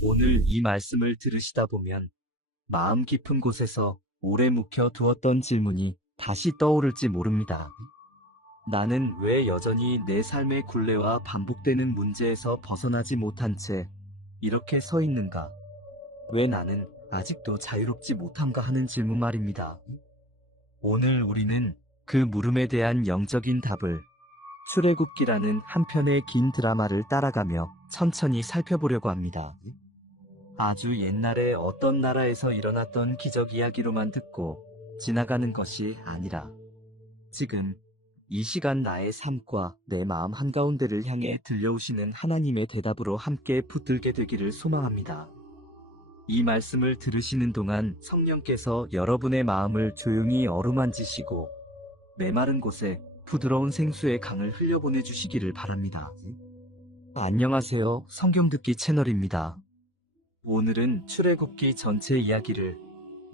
오늘 이 말씀을 들으시다 보면 마음 깊은 곳에서 오래 묵혀 두었던 질문이 다시 떠오를지 모릅니다. 나는 왜 여전히 내 삶의 굴레와 반복되는 문제에서 벗어나지 못한 채 이렇게 서 있는가? 왜 나는 아직도 자유롭지 못한가 하는 질문 말입니다. 오늘 우리는 그 물음에 대한 영적인 답을 출애굽기라는 한 편의 긴 드라마를 따라가며 천천히 살펴보려고 합니다. 아주 옛날에 어떤 나라에서 일어났던 기적 이야기로만 듣고 지나가는 것이 아니라 지금 이 시간 나의 삶과 내 마음 한가운데를 향해 들려오시는 하나님의 대답으로 함께 붙들게 되기를 소망합니다. 이 말씀을 들으시는 동안 성령께서 여러분의 마음을 조용히 어루만지시고 메마른 곳에 부드러운 생수의 강을 흘려보내 주시기를 바랍니다. 안녕하세요. 성경 듣기 채널입니다. 오늘은 출애굽기 전체 이야기를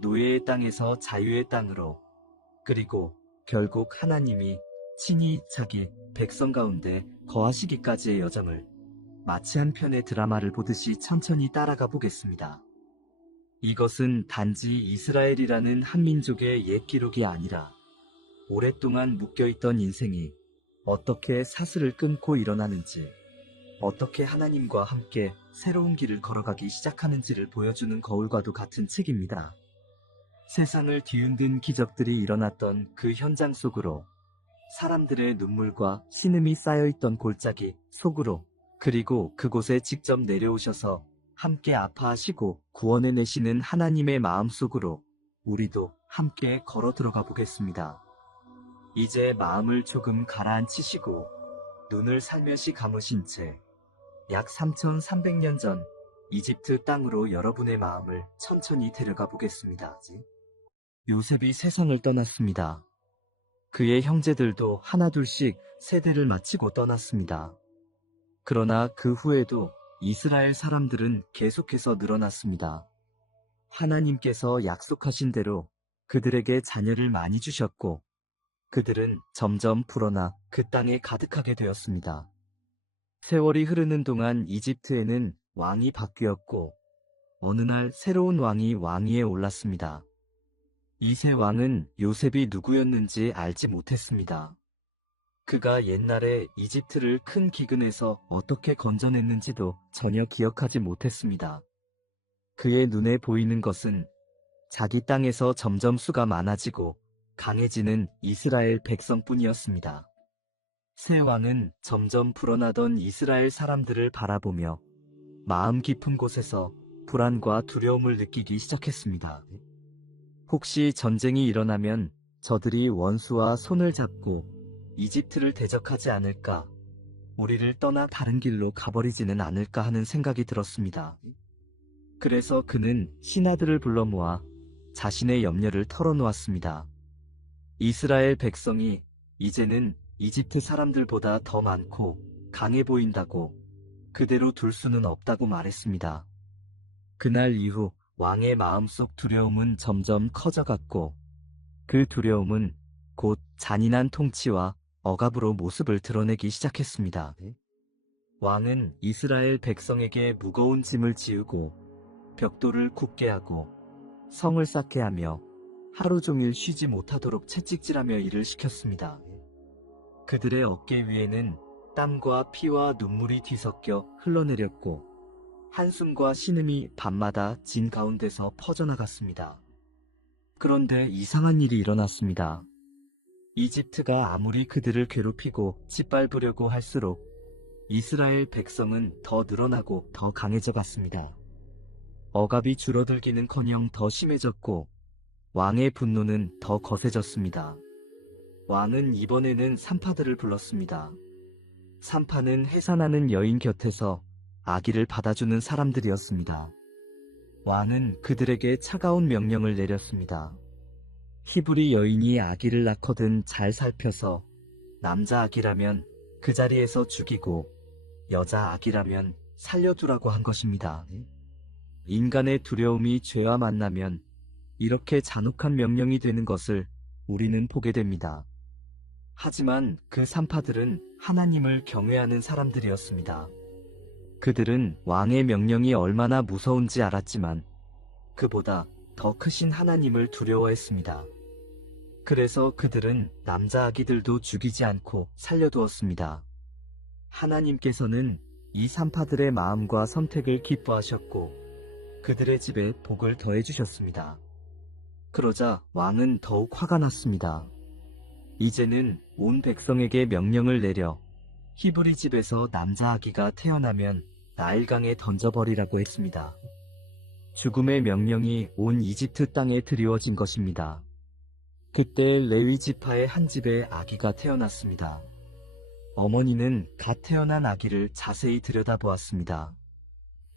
노예의 땅에서 자유의 땅으로, 그리고 결국 하나님이 친히 자기 백성 가운데 거하시기까지의 여정을 마치 한 편의 드라마를 보듯이 천천히 따라가 보겠습니다. 이것은 단지 이스라엘이라는 한 민족의 옛 기록이 아니라 오랫동안 묶여있던 인생이 어떻게 사슬을 끊고 일어나는지, 어떻게 하나님과 함께 새로운 길을 걸어가기 시작하는지를 보여주는 거울과도 같은 책입니다. 세상을 뒤흔든 기적들이 일어났던 그 현장 속으로, 사람들의 눈물과 신음이 쌓여있던 골짜기 속으로, 그리고 그곳에 직접 내려오셔서 함께 아파하시고 구원해내시는 하나님의 마음속으로 우리도 함께 걸어 들어가 보겠습니다. 이제 마음을 조금 가라앉히시고 눈을 살며시 감으신 채 약 3300년 전 이집트 땅으로 여러분의 마음을 천천히 데려가 보겠습니다. 요셉이 세상을 떠났습니다. 그의 형제들도 하나둘씩 세대를 마치고 떠났습니다. 그러나 그 후에도 이스라엘 사람들은 계속해서 늘어났습니다. 하나님께서 약속하신 대로 그들에게 자녀를 많이 주셨고, 그들은 점점 불어나 그 땅에 가득하게 되었습니다. 세월이 흐르는 동안 이집트에는 왕이 바뀌었고, 어느 날 새로운 왕이 왕위에 올랐습니다. 이 새 왕은 요셉이 누구였는지 알지 못했습니다. 그가 옛날에 이집트를 큰 기근에서 어떻게 건져냈는지도 전혀 기억하지 못했습니다. 그의 눈에 보이는 것은 자기 땅에서 점점 수가 많아지고 강해지는 이스라엘 백성뿐이었습니다. 새 왕은 점점 불어나던 이스라엘 사람들을 바라보며 마음 깊은 곳에서 불안과 두려움을 느끼기 시작했습니다. 혹시 전쟁이 일어나면 저들이 원수와 손을 잡고 이집트를 대적하지 않을까, 우리를 떠나 다른 길로 가버리지는 않을까 하는 생각이 들었습니다. 그래서 그는 신하들을 불러 모아 자신의 염려를 털어놓았습니다. 이스라엘 백성이 이제는 이집트 사람들보다 더 많고 강해 보인다고 그대로 둘 수는 없다고 말했습니다. 그날 이후 왕의 마음속 두려움은 점점 커져갔고, 그 두려움은 곧 잔인한 통치와 억압으로 모습을 드러내기 시작했습니다. 왕은 이스라엘 백성에게 무거운 짐을 지우고 벽돌을 굳게 하고 성을 쌓게 하며 하루 종일 쉬지 못하도록 채찍질하며 일을 시켰습니다. 그들의 어깨 위에는 땀과 피와 눈물이 뒤섞여 흘러내렸고, 한숨과 신음이 밤마다 진 가운데서 퍼져나갔습니다. 그런데 이상한 일이 일어났습니다. 이집트가 아무리 그들을 괴롭히고 짓밟으려고 할수록 이스라엘 백성은 더 늘어나고 더 강해져 갔습니다. 억압이 줄어들기는커녕 더 심해졌고, 왕의 분노는 더 거세졌습니다. 왕은 이번에는 산파들을 불렀습니다. 산파는 해산하는 여인 곁에서 아기를 받아주는 사람들이었습니다. 왕은 그들에게 차가운 명령을 내렸습니다. 히브리 여인이 아기를 낳거든 잘 살펴서 남자 아기라면 그 자리에서 죽이고 여자 아기라면 살려두라고 한 것입니다. 인간의 두려움이 죄와 만나면 이렇게 잔혹한 명령이 되는 것을 우리는 보게 됩니다. 하지만 그 산파들은 하나님을 경외하는 사람들이었습니다. 그들은 왕의 명령이 얼마나 무서운지 알았지만 그보다 더 크신 하나님을 두려워했습니다. 그래서 그들은 남자 아기들도 죽이지 않고 살려두었습니다. 하나님께서는 이 산파들의 마음과 선택을 기뻐하셨고 그들의 집에 복을 더해주셨습니다. 그러자 왕은 더욱 화가 났습니다. 이제는 온 백성에게 명령을 내려 히브리 집에서 남자 아기가 태어나면 나일강에 던져버리라고 했습니다. 죽음의 명령이 온 이집트 땅에 드리워진 것입니다. 그때 레위 지파의 한 집에 아기가 태어났습니다. 어머니는 갓 태어난 아기를 자세히 들여다보았습니다.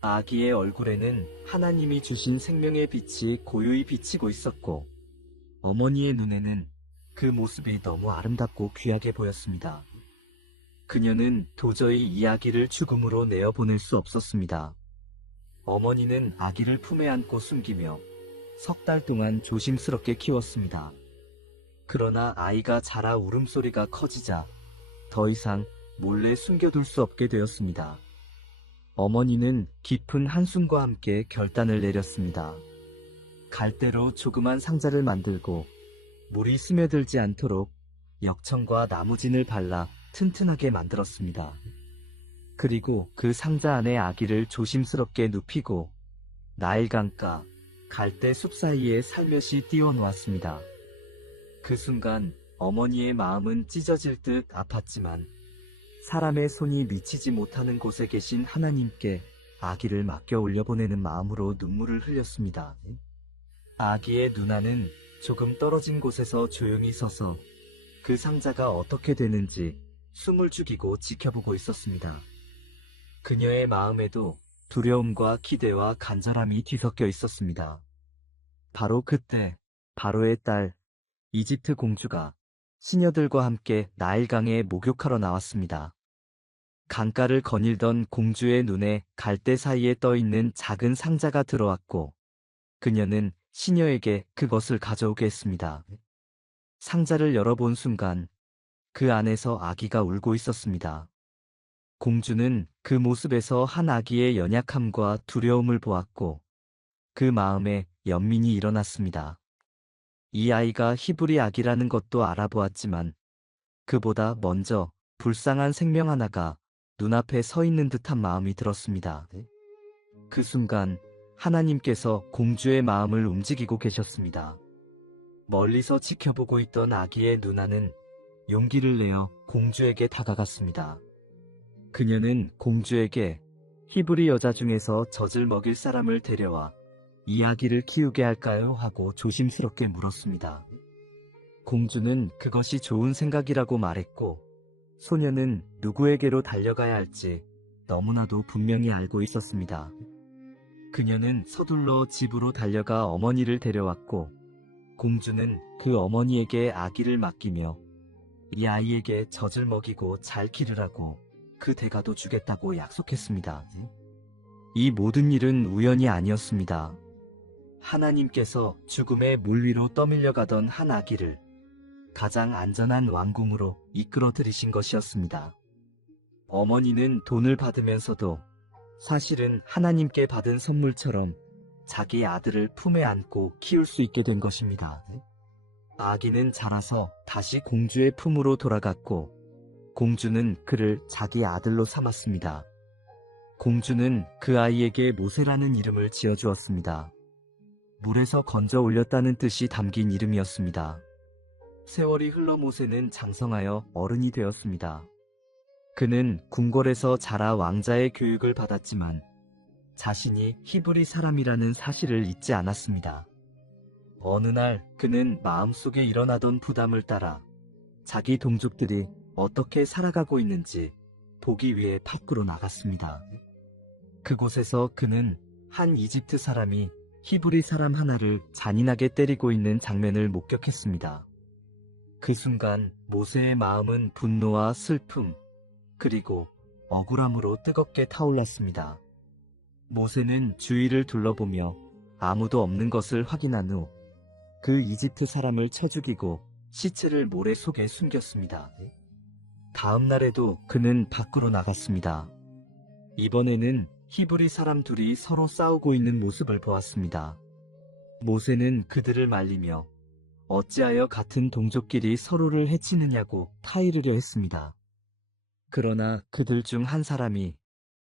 아기의 얼굴에는 하나님이 주신 생명의 빛이 고요히 비치고 있었고 어머니의 눈에는 그 모습이 너무 아름답고 귀하게 보였습니다. 그녀는 도저히 이 아기를 죽음으로 내어보낼 수 없었습니다. 어머니는 아기를 품에 안고 숨기며 석 달 동안 조심스럽게 키웠습니다. 그러나 아이가 자라 울음소리가 커지자 더 이상 몰래 숨겨둘 수 없게 되었습니다. 어머니는 깊은 한숨과 함께 결단을 내렸습니다. 갈대로 조그만 상자를 만들고 물이 스며들지 않도록 역청과 나무진을 발라 튼튼하게 만들었습니다. 그리고 그 상자 안에 아기를 조심스럽게 눕히고 나일강가 갈대 숲 사이에 살며시 띄워 놓았습니다. 그 순간 어머니의 마음은 찢어질 듯 아팠지만 사람의 손이 미치지 못하는 곳에 계신 하나님께 아기를 맡겨 올려보내는 마음으로 눈물을 흘렸습니다. 아기의 누나는 조금 떨어진 곳에서 조용히 서서 그 상자가 어떻게 되는지 숨을 죽이고 지켜보고 있었습니다. 그녀의 마음에도 두려움과 기대와 간절함이 뒤섞여 있었습니다. 바로 그때 바로의 딸 이집트 공주가 시녀들과 함께 나일강에 목욕하러 나왔습니다. 강가를 거닐던 공주의 눈에 갈대 사이에 떠있는 작은 상자가 들어왔고 그녀는 시녀에게 그것을 가져오게 했습니다. 상자를 열어본 순간 그 안에서 아기가 울고 있었습니다. 공주는 그 모습에서 한 아기의 연약함과 두려움을 보았고 그 마음에 연민이 일어났습니다. 이 아이가 히브리 아기라는 것도 알아보았지만 그보다 먼저 불쌍한 생명 하나가 눈앞에 서 있는 듯한 마음이 들었습니다. 그 순간 하나님께서 공주의 마음을 움직이고 계셨습니다. 멀리서 지켜보고 있던 아기의 누나는 용기를 내어 공주에게 다가갔습니다. 그녀는 공주에게 히브리 여자 중에서 젖을 먹일 사람을 데려와 이 아기를 키우게 할까요? 하고 조심스럽게 물었습니다. 공주는 그것이 좋은 생각이라고 말했고 소녀는 누구에게로 달려가야 할지 너무나도 분명히 알고 있었습니다. 그녀는 서둘러 집으로 달려가 어머니를 데려왔고 공주는 그 어머니에게 아기를 맡기며 이 아이에게 젖을 먹이고 잘 기르라고 그 대가도 주겠다고 약속했습니다. 이 모든 일은 우연이 아니었습니다. 하나님께서 죽음의 물 위로 떠밀려가던 한 아기를 가장 안전한 왕궁으로 이끌어 들이신 것이었습니다. 어머니는 돈을 받으면서도 사실은 하나님께 받은 선물처럼 자기 아들을 품에 안고 키울 수 있게 된 것입니다. 아기는 자라서 다시 공주의 품으로 돌아갔고 공주는 그를 자기 아들로 삼았습니다. 공주는 그 아이에게 모세라는 이름을 지어주었습니다. 물에서 건져 올렸다는 뜻이 담긴 이름이었습니다. 세월이 흘러 모세는 장성하여 어른이 되었습니다. 그는 궁궐에서 자라 왕자의 교육을 받았지만 자신이 히브리 사람이라는 사실을 잊지 않았습니다. 어느 날 그는 마음속에 일어나던 부담을 따라 자기 동족들이 어떻게 살아가고 있는지 보기 위해 밖으로 나갔습니다. 그곳에서 그는 한 이집트 사람이 히브리 사람 하나를 잔인하게 때리고 있는 장면을 목격했습니다. 그 순간 모세의 마음은 분노와 슬픔, 그리고 억울함으로 뜨겁게 타올랐습니다. 모세는 주위를 둘러보며 아무도 없는 것을 확인한 후 그 이집트 사람을 쳐 죽이고 시체를 모래 속에 숨겼습니다. 다음 날에도 그는 밖으로 나갔습니다. 이번에는 히브리 사람 둘이 서로 싸우고 있는 모습을 보았습니다. 모세는 그들을 말리며 어찌하여 같은 동족끼리 서로를 해치느냐고 타이르려 했습니다. 그러나 그들 중 한 사람이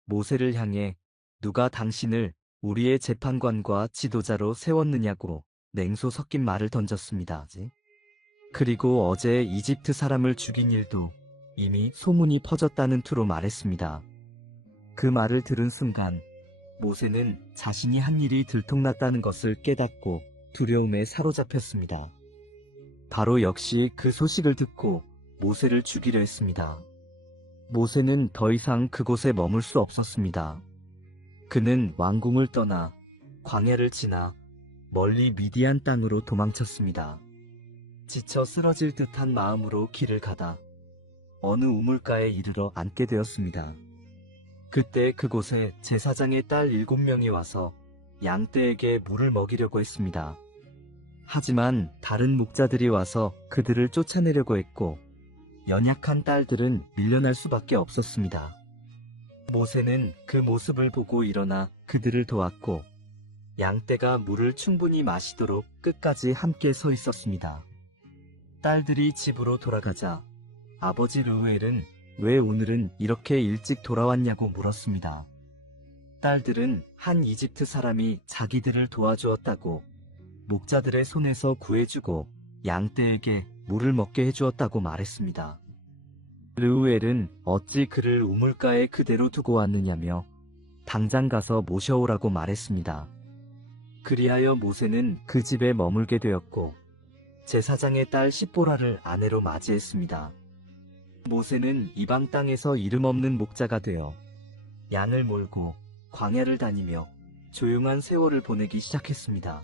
모세를 향해 누가 당신을 우리의 재판관과 지도자로 세웠느냐고 냉소 섞인 말을 던졌습니다. 그리고 어제 이집트 사람을 죽인 일도 이미 소문이 퍼졌다는 투로 말했습니다. 그 말을 들은 순간 모세는 자신이 한 일이 들통났다는 것을 깨닫고 두려움에 사로잡혔습니다. 바로 역시 그 소식을 듣고 모세를 죽이려 했습니다. 모세는 더 이상 그곳에 머물 수 없었습니다. 그는 왕궁을 떠나 광야를 지나 멀리 미디안 땅으로 도망쳤습니다. 지쳐 쓰러질 듯한 마음으로 길을 가다 어느 우물가에 이르러 앉게 되었습니다. 그때 그곳에 제사장의 딸 7명이 와서 양떼에게 물을 먹이려고 했습니다. 하지만 다른 목자들이 와서 그들을 쫓아내려고 했고 연약한 딸들은 밀려날 수밖에 없었습니다. 모세는 그 모습을 보고 일어나 그들을 도왔고 양떼가 물을 충분히 마시도록 끝까지 함께 서 있었습니다. 딸들이 집으로 돌아가자 아버지 르우엘은 왜 오늘은 이렇게 일찍 돌아왔냐고 물었습니다. 딸들은 한 이집트 사람이 자기들을 도와주었다고 목자들의 손에서 구해주고 양떼에게 물을 먹게 해주었다고 말했습니다. 르우엘은 어찌 그를 우물가에 그대로 두고 왔느냐며 당장 가서 모셔오라고 말했습니다. 그리하여 모세는 그 집에 머물게 되었고 제사장의 딸 십보라를 아내로 맞이했습니다. 모세는 이방 땅에서 이름 없는 목자가 되어 양을 몰고 광야를 다니며 조용한 세월을 보내기 시작했습니다.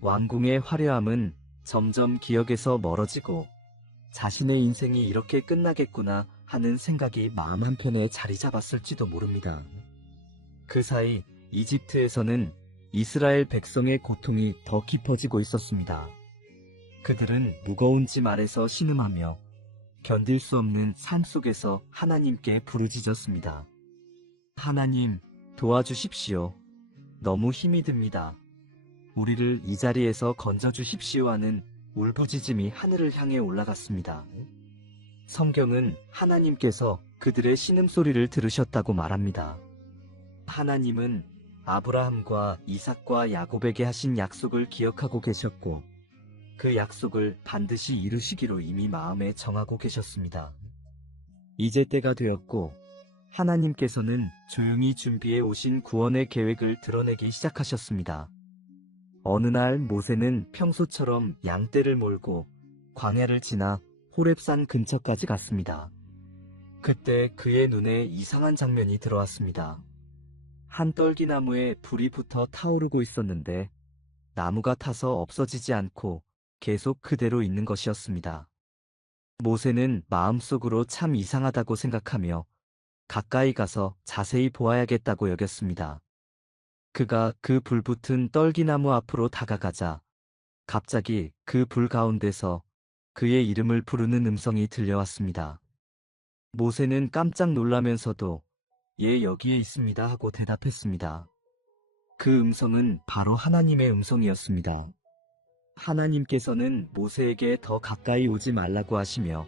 왕궁의 화려함은 점점 기억에서 멀어지고 자신의 인생이 이렇게 끝나겠구나 하는 생각이 마음 한편에 자리 잡았을지도 모릅니다. 그 사이 이집트에서는 이스라엘 백성의 고통이 더 깊어지고 있었습니다. 그들은 무거운 짐 아래서 신음하며 견딜 수 없는 삶 속에서 하나님께 부르짖었습니다. 하나님, 도와주십시오. 너무 힘이 듭니다. 우리를 이 자리에서 건져주십시오 하는 울부짖음이 하늘을 향해 올라갔습니다. 성경은 하나님께서 그들의 신음소리를 들으셨다고 말합니다. 하나님은 아브라함과 이삭과 야곱에게 하신 약속을 기억하고 계셨고 그 약속을 반드시 이루시기로 이미 마음에 정하고 계셨습니다. 이제 때가 되었고 하나님께서는 조용히 준비해 오신 구원의 계획을 드러내기 시작하셨습니다. 어느 날 모세는 평소처럼 양떼를 몰고 광야를 지나 호렙산 근처까지 갔습니다. 그때 그의 눈에 이상한 장면이 들어왔습니다. 한 떨기나무에 불이 붙어 타오르고 있었는데 나무가 타서 없어지지 않고 계속 그대로 있는 것이었습니다. 모세는 마음속으로 참 이상하다고 생각하며 가까이 가서 자세히 보아야겠다고 여겼습니다. 그가 그 불붙은 떨기나무 앞으로 다가가자 갑자기 그 불 가운데서 그의 이름을 부르는 음성이 들려왔습니다. 모세는 깜짝 놀라면서도 예, 여기에 있습니다 하고 대답했습니다. 그 음성은 바로 하나님의 음성이었습니다. 하나님께서는 모세에게 더 가까이 오지 말라고 하시며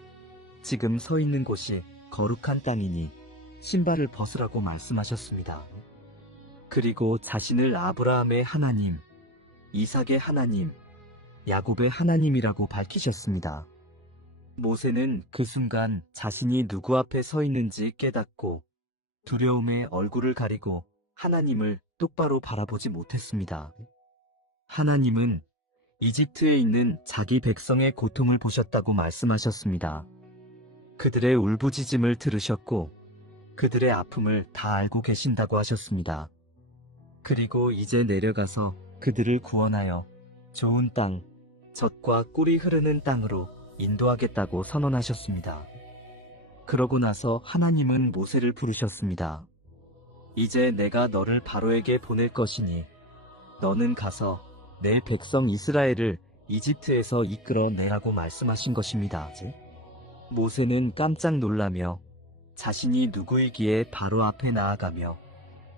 지금 서 있는 곳이 거룩한 땅이니 신발을 벗으라고 말씀하셨습니다. 그리고 자신을 아브라함의 하나님, 이삭의 하나님, 야곱의 하나님이라고 밝히셨습니다. 모세는 그 순간 자신이 누구 앞에 서 있는지 깨닫고 두려움에 얼굴을 가리고 하나님을 똑바로 바라보지 못했습니다. 하나님은 이집트에 있는 자기 백성의 고통을 보셨다고 말씀하셨습니다. 그들의 울부짖음을 들으셨고 그들의 아픔을 다 알고 계신다고 하셨습니다. 그리고 이제 내려가서 그들을 구원하여 좋은 땅, 젖과 꿀이 흐르는 땅으로 인도하겠다고 선언하셨습니다. 그러고 나서 하나님은 모세를 부르셨습니다. 이제 내가 너를 바로에게 보낼 것이니 너는 가서 내 백성 이스라엘을 이집트에서 이끌어내라고 말씀하신 것입니다. 모세는 깜짝 놀라며 자신이 누구이기에 바로 앞에 나아가며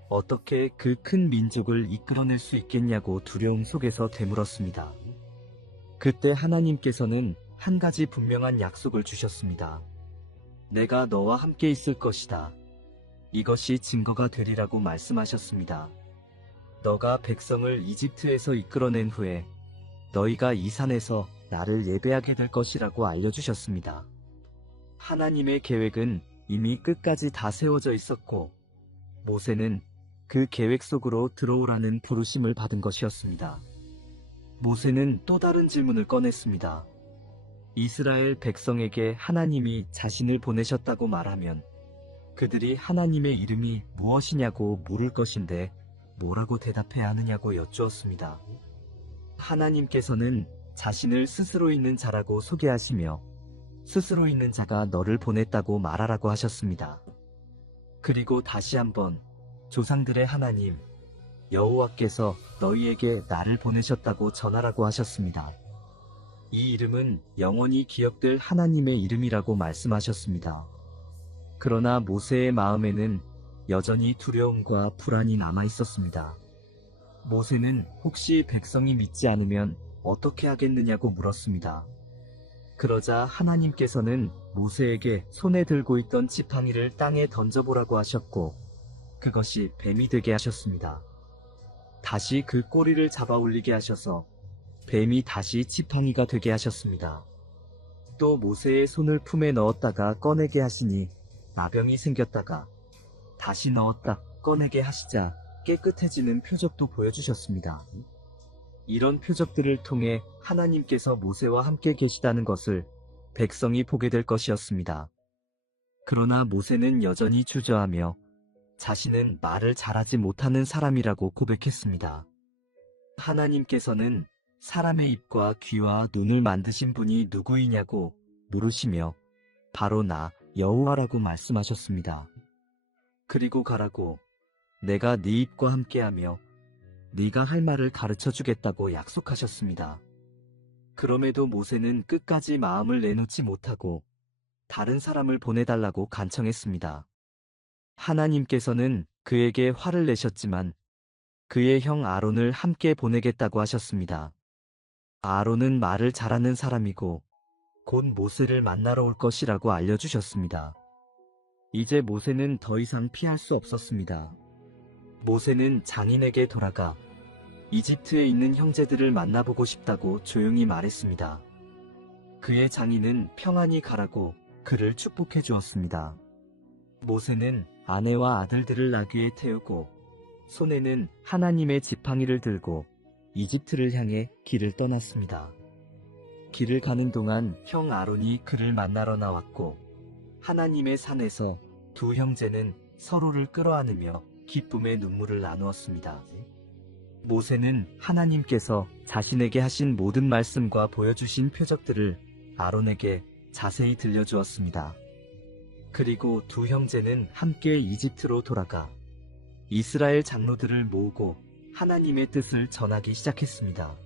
어떻게 그 큰 민족을 이끌어낼 수 있겠냐고 두려움 속에서 되물었습니다. 그때 하나님께서는 한 가지 분명한 약속을 주셨습니다. 내가 너와 함께 있을 것이다. 이것이 증거가 되리라고 말씀하셨습니다. 너가 백성을 이집트에서 이끌어낸 후에 너희가 이 산에서 나를 예배하게 될 것이라고 알려주셨습니다. 하나님의 계획은 이미 끝까지 다 세워져 있었고 모세는 그 계획 속으로 들어오라는 부르심을 받은 것이었습니다. 모세는 또 다른 질문을 꺼냈습니다. 이스라엘 백성에게 하나님이 자신을 보내셨다고 말하면 그들이 하나님의 이름이 무엇이냐고 물을 것인데 뭐라고 대답해야 하느냐고 여쭈었습니다. 하나님께서는 자신을 스스로 있는 자라고 소개하시며 스스로 있는 자가 너를 보냈다고 말하라고 하셨습니다. 그리고 다시 한번 조상들의 하나님 여호와께서 너희에게 나를 보내셨다고 전하라고 하셨습니다. 이 이름은 영원히 기억될 하나님의 이름이라고 말씀하셨습니다. 그러나 모세의 마음에는 여전히 두려움과 불안이 남아 있었습니다. 모세는 혹시 백성이 믿지 않으면 어떻게 하겠느냐고 물었습니다. 그러자 하나님께서는 모세에게 손에 들고 있던 지팡이를 땅에 던져보라고 하셨고 그것이 뱀이 되게 하셨습니다. 다시 그 꼬리를 잡아 올리게 하셔서 뱀이 다시 지팡이가 되게 하셨습니다. 또 모세의 손을 품에 넣었다가 꺼내게 하시니 나병이 생겼다가 다시 넣었다 꺼내게 하시자 깨끗해지는 표적도 보여주셨습니다. 이런 표적들을 통해 하나님께서 모세와 함께 계시다는 것을 백성이 보게 될 것이었습니다. 그러나 모세는 여전히 주저하며 자신은 말을 잘하지 못하는 사람이라고 고백했습니다. 하나님께서는 사람의 입과 귀와 눈을 만드신 분이 누구이냐고 물으시며 바로 나 여호와라고 말씀하셨습니다. 그리고 가라고 내가 네 입과 함께하며 네가 할 말을 가르쳐 주겠다고 약속하셨습니다. 그럼에도 모세는 끝까지 마음을 내놓지 못하고 다른 사람을 보내달라고 간청했습니다. 하나님께서는 그에게 화를 내셨지만 그의 형 아론을 함께 보내겠다고 하셨습니다. 아론은 말을 잘하는 사람이고 곧 모세를 만나러 올 것이라고 알려주셨습니다. 이제 모세는 더 이상 피할 수 없었습니다. 모세는 장인에게 돌아가 이집트에 있는 형제들을 만나보고 싶다고 조용히 말했습니다. 그의 장인은 평안히 가라고 그를 축복해 주었습니다. 모세는 아내와 아들들을 나귀에 태우고 손에는 하나님의 지팡이를 들고 이집트를 향해 길을 떠났습니다. 길을 가는 동안 형 아론이 그를 만나러 나왔고 하나님의 산에서 두 형제는 서로를 끌어안으며 기쁨의 눈물을 나누었습니다. 모세는 하나님께서 자신에게 하신 모든 말씀과 보여주신 표적들을 아론에게 자세히 들려주었습니다. 그리고 두 형제는 함께 이집트로 돌아가 이스라엘 장로들을 모으고 하나님의 뜻을 전하기 시작했습니다.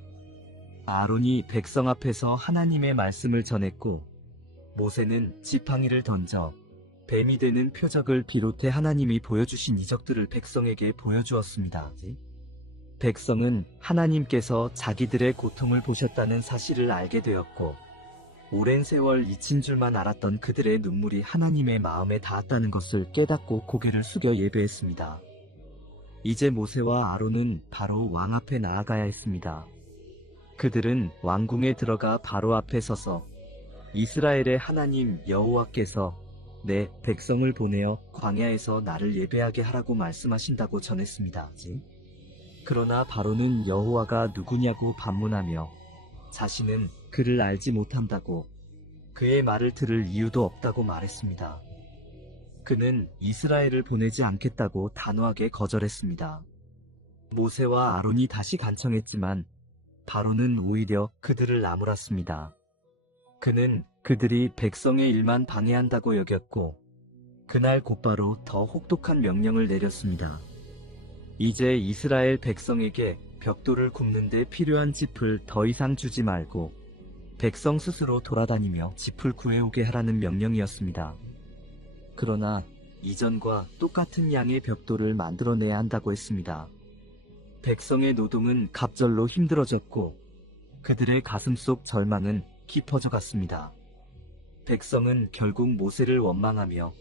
아론이 백성 앞에서 하나님의 말씀을 전했고 모세는 지팡이를 던져 뱀이 되는 표적을 비롯해 하나님이 보여주신 이적들을 백성에게 보여주었습니다. 백성은 하나님께서 자기들의 고통을 보셨다는 사실을 알게 되었고 오랜 세월 잊힌 줄만 알았던 그들의 눈물이 하나님의 마음에 닿았다는 것을 깨닫고 고개를 숙여 예배했습니다. 이제 모세와 아론은 바로 왕 앞에 나아가야 했습니다. 그들은 왕궁에 들어가 바로 앞에 서서 이스라엘의 하나님 여호와께서 내 백성을 보내어 광야에서 나를 예배하게 하라고 말씀하신다고 전했습니다. 그러나 바로는 여호와가 누구냐고 반문하며 자신은 그를 알지 못한다고 그의 말을 들을 이유도 없다고 말했습니다. 그는 이스라엘을 보내지 않겠다고 단호하게 거절했습니다. 모세와 아론이 다시 간청했지만 바로는 오히려 그들을 나무랐습니다. 그는 그들이 백성의 일만 방해한다고 여겼고 그날 곧바로 더 혹독한 명령을 내렸습니다. 이제 이스라엘 백성에게 벽돌을 굽는 데 필요한 짚을 더 이상 주지 말고 백성 스스로 돌아다니며 짚을 구해오게 하라는 명령이었습니다. 그러나 이전과 똑같은 양의 벽돌을 만들어내야 한다고 했습니다. 백성의 노동은 갑절로 힘들어졌고 그들의 가슴속 절망은 깊어져 갔습니다. 백성은 결국 모세를 원망하며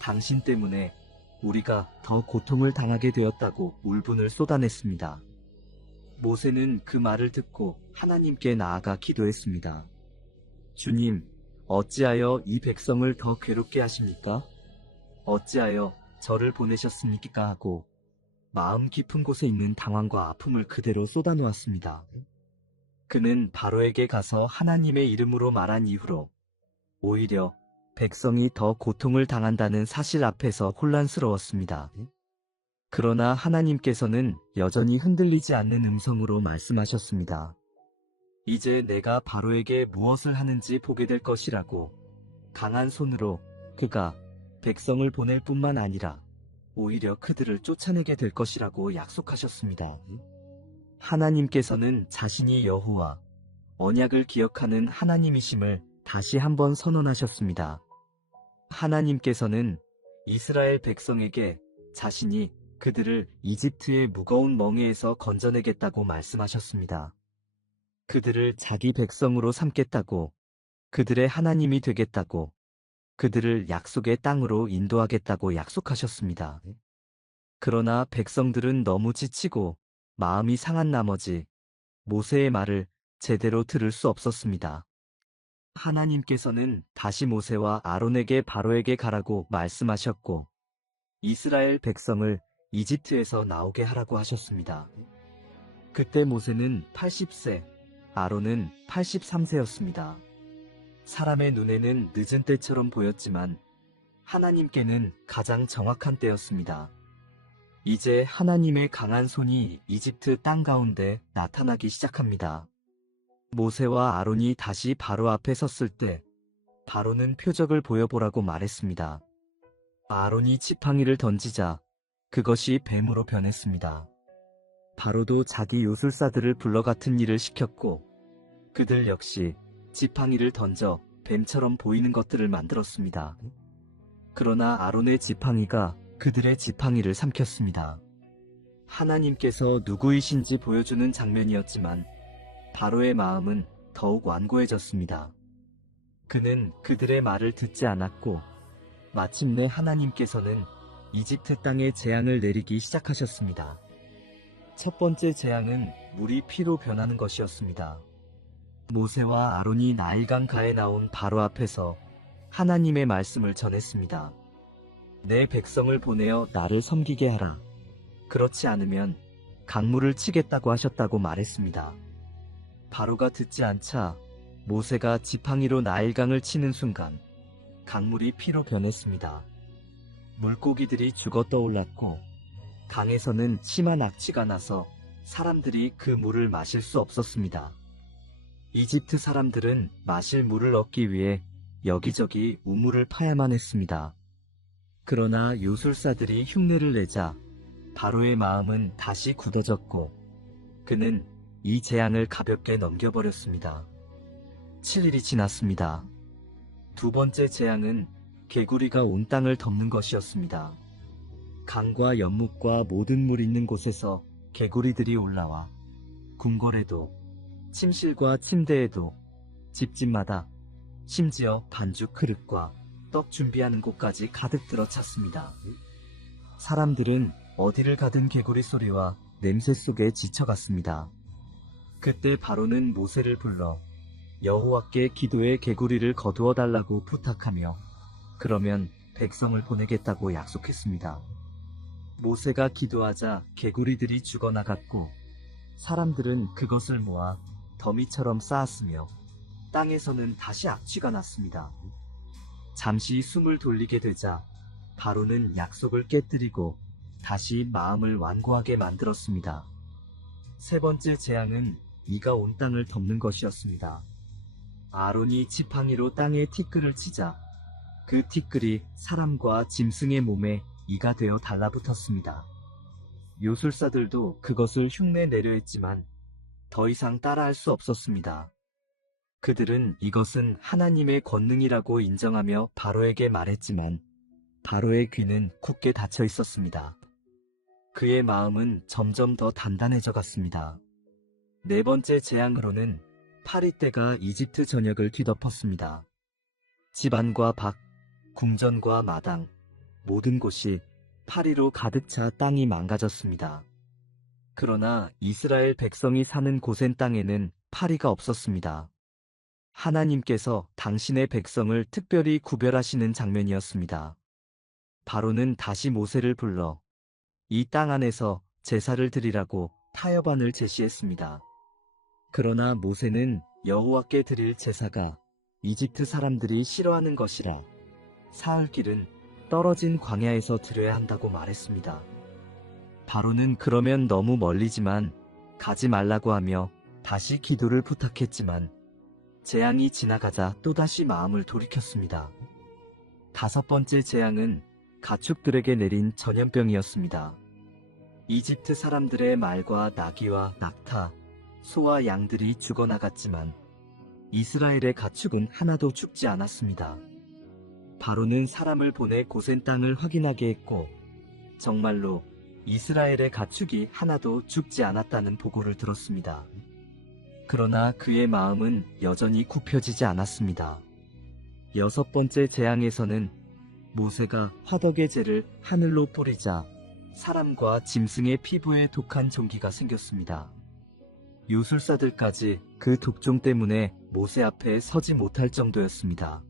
당신 때문에 우리가 더 고통을 당하게 되었다고 울분을 쏟아냈습니다. 모세는 그 말을 듣고 하나님께 나아가 기도했습니다. 주님, 어찌하여 이 백성을 더 괴롭게 하십니까? 어찌하여 저를 보내셨습니까? 하고 마음 깊은 곳에 있는 당황과 아픔을 그대로 쏟아놓았습니다. 그는 바로에게 가서 하나님의 이름으로 말한 이후로 오히려 백성이 더 고통을 당한다는 사실 앞에서 혼란스러웠습니다. 그러나 하나님께서는 여전히 흔들리지 않는 음성으로 말씀하셨습니다. 이제 내가 바로에게 무엇을 하는지 보게 될 것이라고. 강한 손으로 그가 백성을 보낼 뿐만 아니라 오히려 그들을 쫓아내게 될 것이라고 약속하셨습니다. 하나님께서는 자신이 여호와, 언약을 기억하는 하나님이심을 다시 한번 선언하셨습니다. 하나님께서는 이스라엘 백성에게 자신이 그들을 이집트의 무거운 멍에에서 건져내겠다고 말씀하셨습니다. 그들을 자기 백성으로 삼겠다고, 그들의 하나님이 되겠다고, 그들을 약속의 땅으로 인도하겠다고 약속하셨습니다. 그러나 백성들은 너무 지치고 마음이 상한 나머지 모세의 말을 제대로 들을 수 없었습니다. 하나님께서는 다시 모세와 아론에게 바로에게 가라고 말씀하셨고 이스라엘 백성을 이집트에서 나오게 하라고 하셨습니다. 그때 모세는 80세, 아론은 83세였습니다. 사람의 눈에는 늦은 때처럼 보였지만 하나님께는 가장 정확한 때였습니다. 이제 하나님의 강한 손이 이집트 땅 가운데 나타나기 시작합니다. 모세와 아론이 다시 바로 앞에 섰을 때 바로는 표적을 보여보라고 말했습니다. 아론이 지팡이를 던지자 그것이 뱀으로 변했습니다. 바로도 자기 요술사들을 불러 같은 일을 시켰고 그들 역시 지팡이를 던져 뱀처럼 보이는 것들을 만들었습니다. 그러나 아론의 지팡이가 그들의 지팡이를 삼켰습니다. 하나님께서 누구이신지 보여주는 장면이었지만 바로의 마음은 더욱 완고해졌습니다. 그는 그들의 말을 듣지 않았고 마침내 하나님께서는 이집트 땅에 재앙을 내리기 시작하셨습니다. 첫 번째 재앙은 물이 피로 변하는 것이었습니다. 모세와 아론이 나일강 가에 나온 바로 앞에서 하나님의 말씀을 전했습니다. 내 백성을 보내어 나를 섬기게 하라. 그렇지 않으면 강물을 치겠다고 하셨다고 말했습니다. 바로가 듣지 않자 모세가 지팡이로 나일강을 치는 순간 강물이 피로 변했습니다. 물고기들이 죽어 떠올랐고 강에서는 심한 악취가 나서 사람들이 그 물을 마실 수 없었습니다. 이집트 사람들은 마실 물을 얻기 위해 여기저기 우물을 파야만 했습니다. 그러나 요술사들이 흉내를 내자 바로의 마음은 다시 굳어졌고 그는 이 재앙을 가볍게 넘겨버렸습니다. 7일이 지났습니다. 두 번째 재앙은 개구리가 온 땅을 덮는 것이었습니다. 강과 연못과 모든 물 있는 곳에서 개구리들이 올라와 궁궐에도 침실과 침대에도 집집마다 심지어 반죽 그릇과 떡 준비하는 곳까지 가득 들어찼습니다. 사람들은 어디를 가든 개구리 소리와 냄새 속에 지쳐갔습니다. 그때 바로는 모세를 불러 여호와께 기도해 개구리를 거두어 달라고 부탁하며 그러면 백성을 보내겠다고 약속했습니다. 모세가 기도하자 개구리들이 죽어나갔고 사람들은 그것을 모아 더미처럼 쌓았으며 땅에서는 다시 악취가 났습니다. 잠시 숨을 돌리게 되자 바로는 약속을 깨뜨리고 다시 마음을 완고하게 만들었습니다. 세 번째 재앙은 이가 온 땅을 덮는 것이었습니다. 아론이 지팡이로 땅에 티끌을 치자 그 티끌이 사람과 짐승의 몸에 이가 되어 달라붙었습니다. 요술사들도 그것을 흉내 내려 했지만 더 이상 따라할 수 없었습니다. 그들은 이것은 하나님의 권능이라고 인정하며 바로에게 말했지만 바로의 귀는 굳게 닫혀 있었습니다. 그의 마음은 점점 더 단단해져 갔습니다. 네 번째 재앙으로는 파리떼가 이집트 전역을 뒤덮었습니다. 집안과 밖, 궁전과 마당, 모든 곳이 파리로 가득 차 땅이 망가졌습니다. 그러나 이스라엘 백성이 사는 고센 땅에는 파리가 없었습니다. 하나님께서 당신의 백성을 특별히 구별하시는 장면이었습니다. 바로는 다시 모세를 불러 이 땅 안에서 제사를 드리라고 타협안을 제시했습니다. 그러나 모세는 여호와께 드릴 제사가 이집트 사람들이 싫어하는 것이라 사흘길은 떨어진 광야에서 드려야 한다고 말했습니다. 바로는 그러면 너무 멀리지만 가지 말라고 하며 다시 기도를 부탁했지만 재앙이 지나가자 또다시 마음을 돌이켰습니다. 다섯 번째 재앙은 가축들에게 내린 전염병이었습니다. 이집트 사람들의 말과 나귀와 낙타, 소와 양들이 죽어나갔지만 이스라엘의 가축은 하나도 죽지 않았습니다. 바로는 사람을 보내 고센 땅을 확인하게 했고 정말로 이스라엘의 가축이 하나도 죽지 않았다는 보고를 들었습니다. 그러나 그의 마음은 여전히 굽혀지지 않았습니다. 여섯 번째 재앙에서는 모세가 화덕의 재를 하늘로 뿌리자 사람과 짐승의 피부에 독한 종기가 생겼습니다. 요술사들까지 그 독종 때문에 모세 앞에 서지 못할 정도였습니다.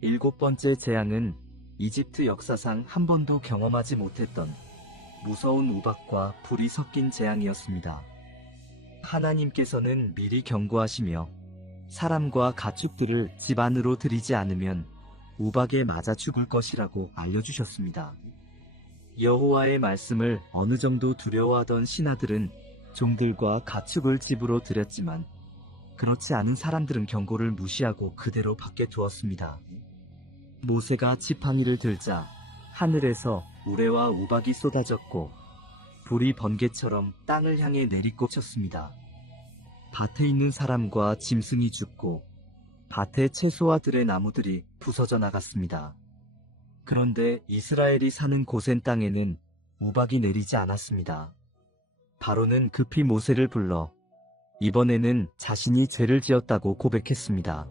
일곱 번째 재앙은 이집트 역사상 한 번도 경험하지 못했던 무서운 우박과 불이 섞인 재앙이었습니다. 하나님께서는 미리 경고하시며 사람과 가축들을 집 안으로 들이지 않으면 우박에 맞아 죽을 것이라고 알려주셨습니다. 여호와의 말씀을 어느 정도 두려워하던 신하들은 종들과 가축을 집으로 들였지만 그렇지 않은 사람들은 경고를 무시하고 그대로 밖에 두었습니다. 모세가 지팡이를 들자 하늘에서 우레와 우박이 쏟아졌고 불이 번개처럼 땅을 향해 내리꽂혔습니다. 밭에 있는 사람과 짐승이 죽고 밭의 채소와 들의 나무들이 부서져 나갔습니다. 그런데 이스라엘이 사는 고센 땅에는 우박이 내리지 않았습니다. 바로는 급히 모세를 불러 이번에는 자신이 죄를 지었다고 고백했습니다.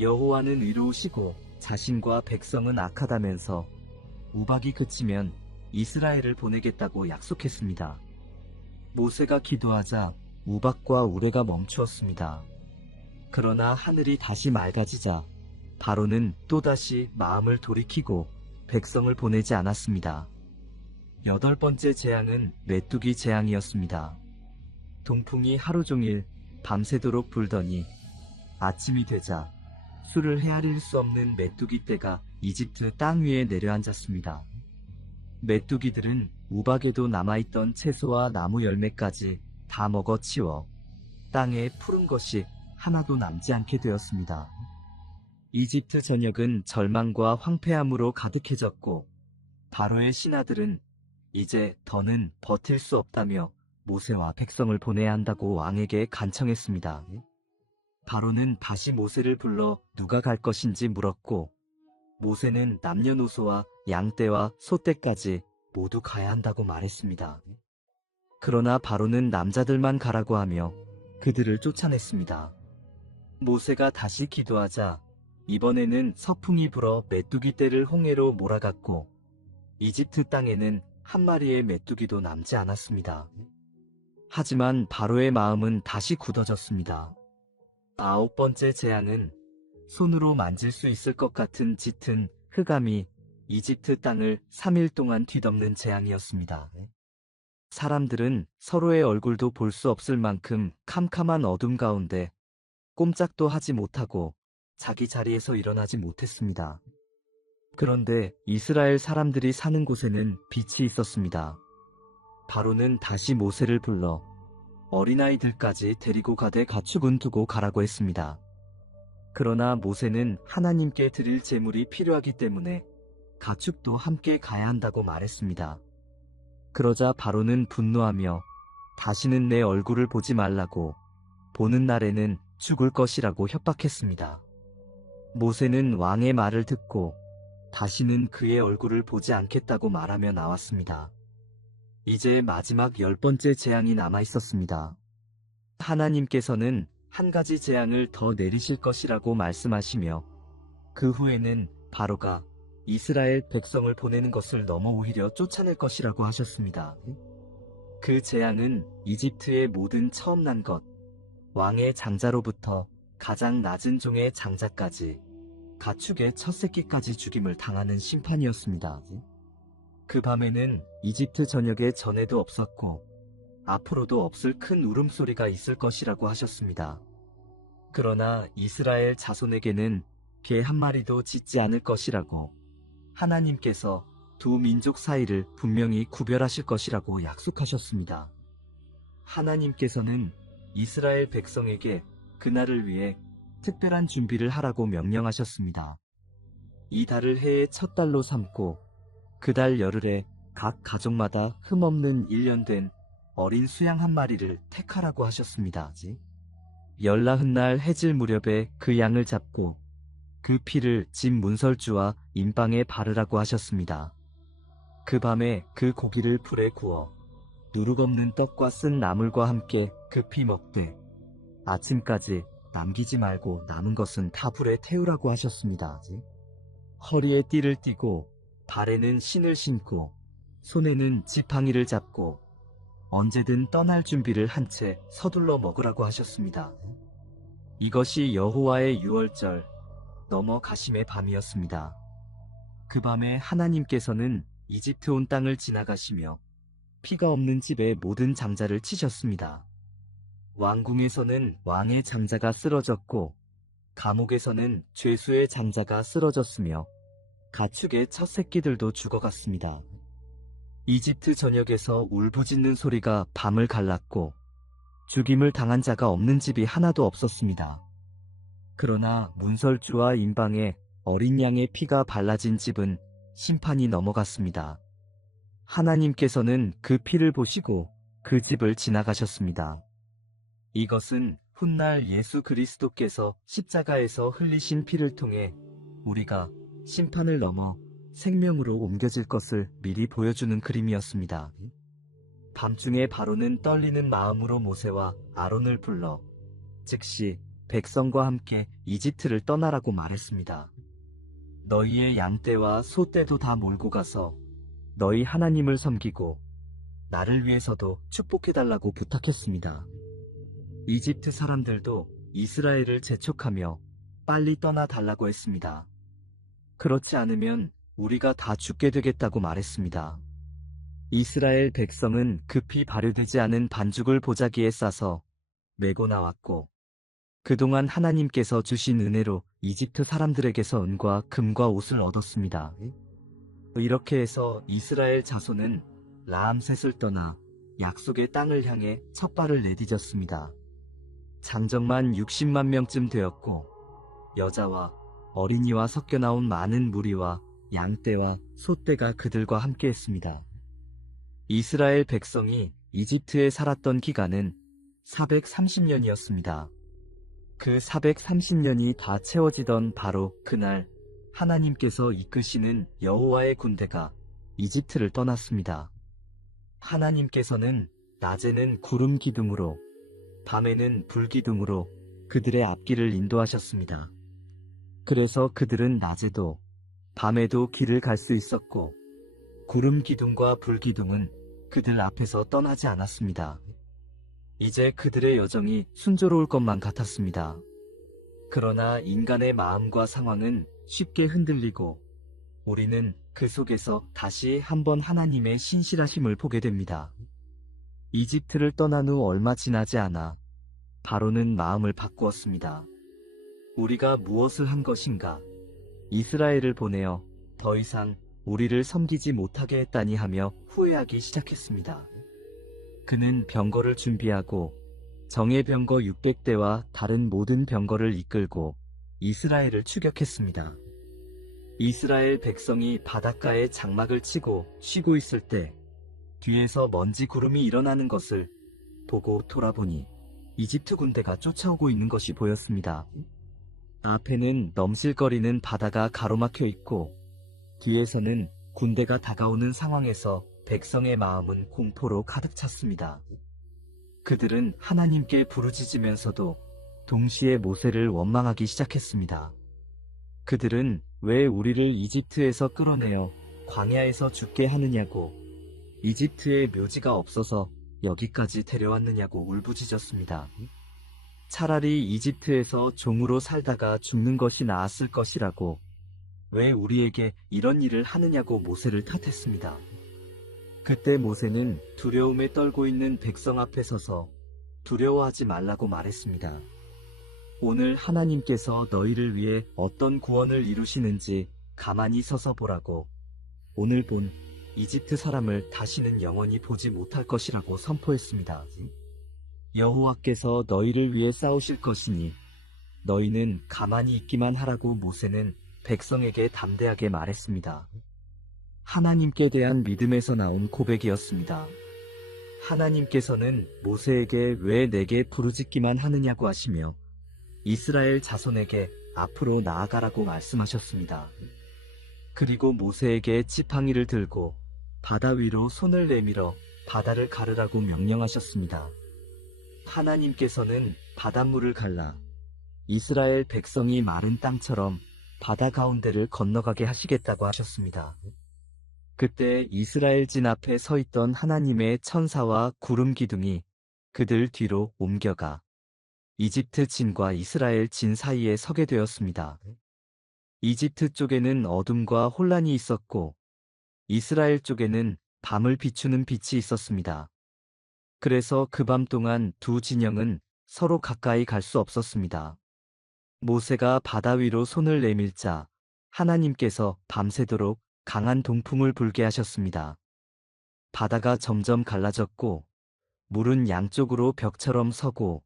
여호와는 의로우시고 자신과 백성은 악하다면서 우박이 그치면 이스라엘을 보내겠다고 약속했습니다. 모세가 기도하자 우박과 우레가 멈추었습니다. 그러나 하늘이 다시 맑아지자 바로는 또다시 마음을 돌이키고 백성을 보내지 않았습니다. 여덟 번째 재앙은 메뚜기 재앙이었습니다. 동풍이 하루 종일 밤새도록 불더니 아침이 되자 수를 헤아릴 수 없는 메뚜기 떼가 이집트 땅 위에 내려앉았습니다. 메뚜기들은 우박에도 남아있던 채소와 나무 열매까지 다 먹어치워 땅에 푸른 것이 하나도 남지 않게 되었습니다. 이집트 전역은 절망과 황폐함으로 가득해졌고 바로의 신하들은 이제 더는 버틸 수 없다며 모세와 백성을 보내야 한다고 왕에게 간청했습니다. 바로는 다시 모세를 불러 누가 갈 것인지 물었고 모세는 남녀노소와 양떼와 소떼까지 모두 가야 한다고 말했습니다. 그러나 바로는 남자들만 가라고 하며 그들을 쫓아냈습니다. 모세가 다시 기도하자 이번에는 서풍이 불어 메뚜기 떼를 홍해로 몰아갔고 이집트 땅에는 한 마리의 메뚜기도 남지 않았습니다. 하지만 바로의 마음은 다시 굳어졌습니다. 아홉 번째 재앙은 손으로 만질 수 있을 것 같은 짙은 흑암이 이집트 땅을 3일 동안 뒤덮는 재앙이었습니다. 사람들은 서로의 얼굴도 볼 수 없을 만큼 캄캄한 어둠 가운데 꼼짝도 하지 못하고 자기 자리에서 일어나지 못했습니다. 그런데 이스라엘 사람들이 사는 곳에는 빛이 있었습니다. 바로는 다시 모세를 불러 어린아이들까지 데리고 가되 가축은 두고 가라고 했습니다. 그러나 모세는 하나님께 드릴 제물이 필요하기 때문에 가축도 함께 가야 한다고 말했습니다. 그러자 바로는 분노하며 다시는 내 얼굴을 보지 말라고 보는 날에는 죽을 것이라고 협박했습니다. 모세는 왕의 말을 듣고 다시는 그의 얼굴을 보지 않겠다고 말하며 나왔습니다. 이제 마지막 10번째 재앙이 남아 있었습니다. 하나님께서는 한 가지 재앙을 더 내리실 것이라고 말씀하시며 그 후에는 바로가 이스라엘 백성을 보내는 것을 넘어 오히려 쫓아낼 것이라고 하셨습니다. 그 재앙은 이집트의 모든 처음 난 것, 왕의 장자로부터 가장 낮은 종의 장자까지 가축의 첫 새끼까지 죽임을 당하는 심판이었습니다. 그 밤에는 이집트 전역에 전에도 없었고 앞으로도 없을 큰 울음소리가 있을 것이라고 하셨습니다. 그러나 이스라엘 자손에게는 개 한 마리도 짖지 않을 것이라고 하나님께서 두 민족 사이를 분명히 구별하실 것이라고 약속하셨습니다. 하나님께서는 이스라엘 백성에게 그날을 위해 특별한 준비를 하라고 명령하셨습니다. 이 달을 해의 첫 달로 삼고 그 달 열흘에 각 가족마다 흠없는 1년 된 어린 수양 한 마리를 택하라고 하셨습니다. 열나흔 날 해질 무렵에 그 양을 잡고 그 피를 집 문설주와 인방에 바르라고 하셨습니다. 그 밤에 그 고기를 불에 구워 누룩 없는 떡과 쓴 나물과 함께 급히 먹되 아침까지 남기지 말고 남은 것은 다 불에 태우라고 하셨습니다. 허리에 띠를 띠고 발에는 신을 신고 손에는 지팡이를 잡고 언제든 떠날 준비를 한 채 서둘러 먹으라고 하셨습니다. 이것이 여호와의 유월절 넘어가심의 밤이었습니다. 그 밤에 하나님께서는 이집트 온 땅을 지나가시며 피가 없는 집의 모든 장자를 치셨습니다. 왕궁에서는 왕의 장자가 쓰러졌고 감옥에서는 죄수의 장자가 쓰러졌으며 가축의 첫 새끼들도 죽어갔습니다. 이집트 전역에서 울부짖는 소리가 밤을 갈랐고 죽임을 당한 자가 없는 집이 하나도 없었습니다. 그러나 문설주와 인방에 어린 양의 피가 발라진 집은 심판이 넘어갔습니다. 하나님께서는 그 피를 보시고 그 집을 지나가셨습니다. 이것은 훗날 예수 그리스도께서 십자가에서 흘리신 피를 통해 우리가 심판을 넘어 생명으로 옮겨질 것을 미리 보여주는 그림이었습니다. 밤중에 바로는 떨리는 마음으로 모세와 아론을 불러 즉시 백성과 함께 이집트를 떠나라고 말했습니다. 너희의 양떼와 소떼도 다 몰고 가서 너희 하나님을 섬기고 나를 위해서도 축복해달라고 부탁했습니다. 이집트 사람들도 이스라엘을 재촉하며 빨리 떠나달라고 했습니다. 그렇지 않으면 우리가 다 죽게 되겠다고 말했습니다. 이스라엘 백성은 급히 발효되지 않은 반죽을 보자기에 싸서 메고 나왔고 그동안 하나님께서 주신 은혜로 이집트 사람들에게서 은과 금과 옷을 얻었습니다. 이렇게 해서 이스라엘 자손은 라암셋을 떠나 약속의 땅을 향해 첫 발을 내디뎠습니다. 장정만 60만 명쯤 되었고 여자와 어린이와 섞여 나온 많은 무리와 양떼와 소떼가 그들과 함께 했습니다. 이스라엘 백성이 이집트에 살았던 기간은 430년이었습니다. 그 430년이 다 채워지던 바로 그날 하나님께서 이끄시는 여호와의 군대가 이집트를 떠났습니다. 하나님께서는 낮에는 구름 기둥으로 밤에는 불 기둥으로 그들의 앞길을 인도하셨습니다. 그래서 그들은 낮에도 밤에도 길을 갈 수 있었고 구름 기둥과 불 기둥은 그들 앞에서 떠나지 않았습니다. 이제 그들의 여정이 순조로울 것만 같았습니다. 그러나 인간의 마음과 상황은 쉽게 흔들리고 우리는 그 속에서 다시 한번 하나님의 신실하심을 보게 됩니다. 이집트를 떠난 후 얼마 지나지 않아 바로는 마음을 바꾸었습니다. 우리가 무엇을 한 것인가? 이스라엘을 보내어 더 이상 우리를 섬기지 못하게 했다니 하며 후회하기 시작했습니다. 그는 병거를 준비하고 정예 병거 600대와 다른 모든 병거를 이끌고 이스라엘을 추격했습니다. 이스라엘 백성이 바닷가에 장막을 치고 쉬고 있을 때 뒤에서 먼지 구름이 일어나는 것을 보고 돌아보니 이집트 군대가 쫓아오고 있는 것이 보였습니다. 앞에는 넘실거리는 바다가 가로막혀 있고 뒤에서는 군대가 다가오는 상황에서 백성의 마음은 공포로 가득 찼습니다. 그들은 하나님께 부르짖으면서도 동시에 모세를 원망하기 시작했습니다. 그들은 왜 우리를 이집트에서 끌어내어 광야에서 죽게 하느냐고, 이집트에 묘지가 없어서 여기까지 데려왔느냐고 울부짖었습니다. 차라리 이집트에서 종으로 살다가 죽는 것이 나았을 것이라고, 왜 우리에게 이런 일을 하느냐고 모세를 탓했습니다. 그때 모세는 두려움에 떨고 있는 백성 앞에 서서 두려워하지 말라고 말했습니다. 오늘 하나님께서 너희를 위해 어떤 구원을 이루시는지 가만히 서서 보라고, 오늘 본 이집트 사람을 다시는 영원히 보지 못할 것이라고 선포했습니다. 여호와께서 너희를 위해 싸우실 것이니 너희는 가만히 있기만 하라고 모세는 백성에게 담대하게 말했습니다. 하나님께 대한 믿음에서 나온 고백이었습니다. 하나님께서는 모세에게 왜 내게 부르짖기만 하느냐고 하시며 이스라엘 자손에게 앞으로 나아가라고 말씀하셨습니다. 그리고 모세에게 지팡이를 들고 바다 위로 손을 내밀어 바다를 가르라고 명령하셨습니다. 하나님께서는 바닷물을 갈라 이스라엘 백성이 마른 땅처럼 바다 가운데를 건너가게 하시겠다고 하셨습니다. 그때 이스라엘 진 앞에 서 있던 하나님의 천사와 구름 기둥이 그들 뒤로 옮겨가 이집트 진과 이스라엘 진 사이에 서게 되었습니다. 이집트 쪽에는 어둠과 혼란이 있었고 이스라엘 쪽에는 밤을 비추는 빛이 있었습니다. 그래서 그 밤 동안 두 진영은 서로 가까이 갈 수 없었습니다. 모세가 바다 위로 손을 내밀자 하나님께서 밤새도록 강한 동풍을 불게 하셨습니다. 바다가 점점 갈라졌고 물은 양쪽으로 벽처럼 서고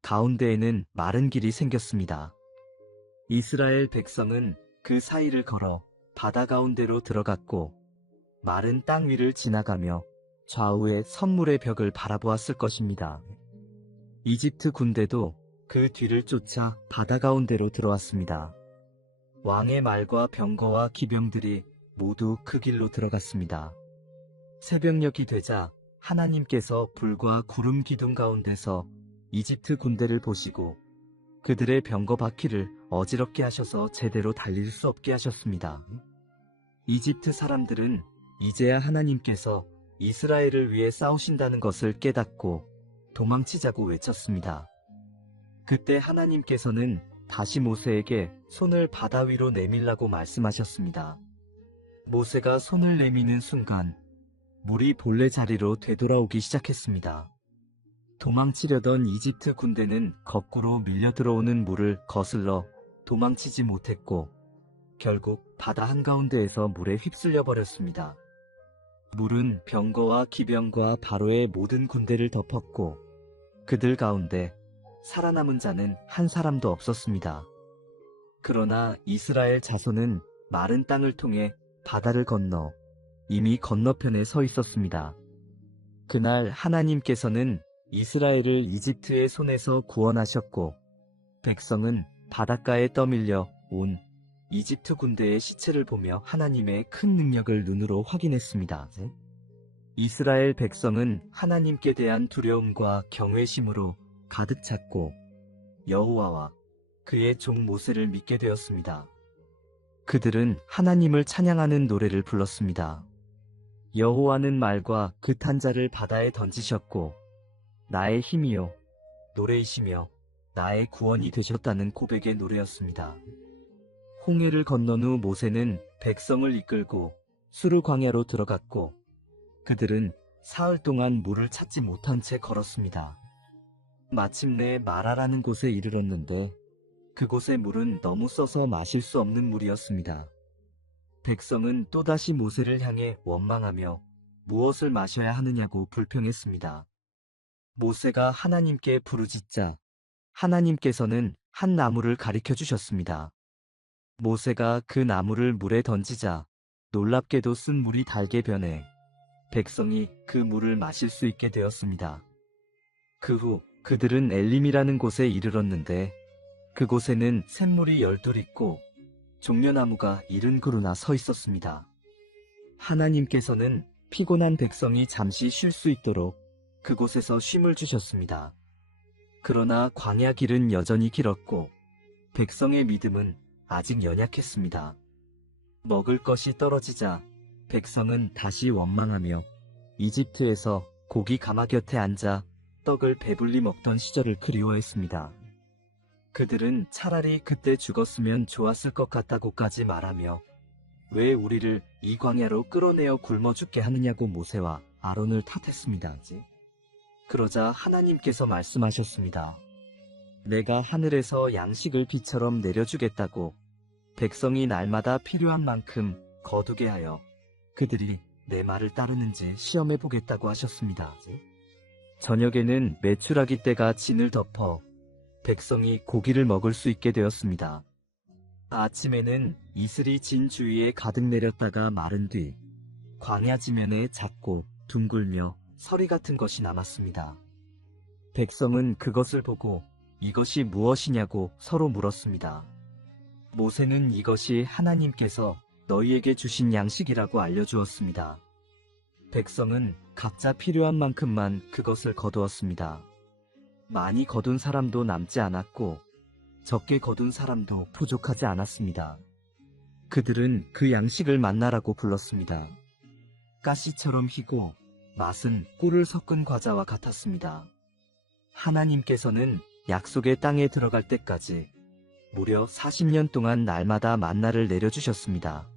가운데에는 마른 길이 생겼습니다. 이스라엘 백성은 그 사이를 걸어 바다 가운데로 들어갔고 마른 땅 위를 지나가며 좌우에 선물의 벽을 바라보았을 것입니다. 이집트 군대도 그 뒤를 쫓아 바다 가운데로 들어왔습니다. 왕의 말과 병거와 기병들이 모두 그 길로 들어갔습니다. 새벽녘이 되자 하나님께서 불과 구름 기둥 가운데서 이집트 군대를 보시고 그들의 병거 바퀴를 어지럽게 하셔서 제대로 달릴 수 없게 하셨습니다. 이집트 사람들은 이제야 하나님께서 이스라엘을 위해 싸우신다는 것을 깨닫고 도망치자고 외쳤습니다. 그때 하나님께서는 다시 모세에게 손을 바다 위로 내밀라고 말씀하셨습니다. 모세가 손을 내미는 순간 물이 본래 자리로 되돌아오기 시작했습니다. 도망치려던 이집트 군대는 거꾸로 밀려 들어오는 물을 거슬러 도망치지 못했고 결국 바다 한가운데에서 물에 휩쓸려 버렸습니다. 물은 병거와 기병과 바로의 모든 군대를 덮었고 그들 가운데 살아남은 자는 한 사람도 없었습니다. 그러나 이스라엘 자손은 마른 땅을 통해 바다를 건너 이미 건너편에 서 있었습니다. 그날 하나님께서는 이스라엘을 이집트의 손에서 구원하셨고 백성은 바닷가에 떠밀려 온 이집트 군대의 시체를 보며 하나님의 큰 능력을 눈으로 확인했습니다. 이스라엘 백성은 하나님께 대한 두려움과 경외심으로 가득 찼고 여호와와 그의 종 모세를 믿게 되었습니다. 그들은 하나님을 찬양하는 노래를 불렀습니다. 여호와는 말과 그 탄자를 바다에 던지셨고 나의 힘이요 노래이시며 나의 구원이 되셨다는 고백의 노래였습니다. 홍해를 건넌 후 모세는 백성을 이끌고 수르 광야로 들어갔고 그들은 사흘 동안 물을 찾지 못한 채 걸었습니다. 마침내 마라라는 곳에 이르렀는데 그곳의 물은 너무 써서 마실 수 없는 물이었습니다. 백성은 또다시 모세를 향해 원망하며 무엇을 마셔야 하느냐고 불평했습니다. 모세가 하나님께 부르짖자 하나님께서는 한 나무를 가리켜 주셨습니다. 모세가 그 나무를 물에 던지자 놀랍게도 쓴 물이 달게 변해 백성이 그 물을 마실 수 있게 되었습니다. 그 후 그들은 엘림이라는 곳에 이르렀는데 그곳에는 샘물이 12 있고 종려나무가 이른 그루나 서 있었습니다. 하나님께서는 피곤한 백성이 잠시 쉴 수 있도록 그곳에서 쉼을 주셨습니다. 그러나 광야 길은 여전히 길었고 백성의 믿음은 아직 연약했습니다. 먹을 것이 떨어지자 백성은 다시 원망하며 이집트에서 고기 가마 곁에 앉아 떡을 배불리 먹던 시절을 그리워했습니다. 그들은 차라리 그때 죽었으면 좋았을 것 같다고까지 말하며 왜 우리를 이 광야로 끌어내어 굶어 죽게 하느냐고 모세와 아론을 탓했습니다. 그러자 하나님께서 말씀하셨습니다. 내가 하늘에서 양식을 비처럼 내려주겠다고 백성이 날마다 필요한 만큼 거두게 하여 그들이 내 말을 따르는지 시험해 보겠다고 하셨습니다. 저녁에는 메추라기 떼가 진을 덮어 백성이 고기를 먹을 수 있게 되었습니다. 아침에는 이슬이 진 주위에 가득 내렸다가 마른 뒤 광야 지면에 작고 둥글며 서리 같은 것이 남았습니다. 백성은 그것을 보고 이것이 무엇이냐고 서로 물었습니다. 모세는 이것이 하나님께서 너희에게 주신 양식이라고 알려주었습니다. 백성은 각자 필요한 만큼만 그것을 거두었습니다. 많이 거둔 사람도 남지 않았고 적게 거둔 사람도 부족하지 않았습니다. 그들은 그 양식을 만나라고 불렀습니다. 가시처럼 희고 맛은 꿀을 섞은 과자와 같았습니다. 하나님께서는 약속의 땅에 들어갈 때까지 무려 40년 동안 날마다 만나를 내려주셨습니다.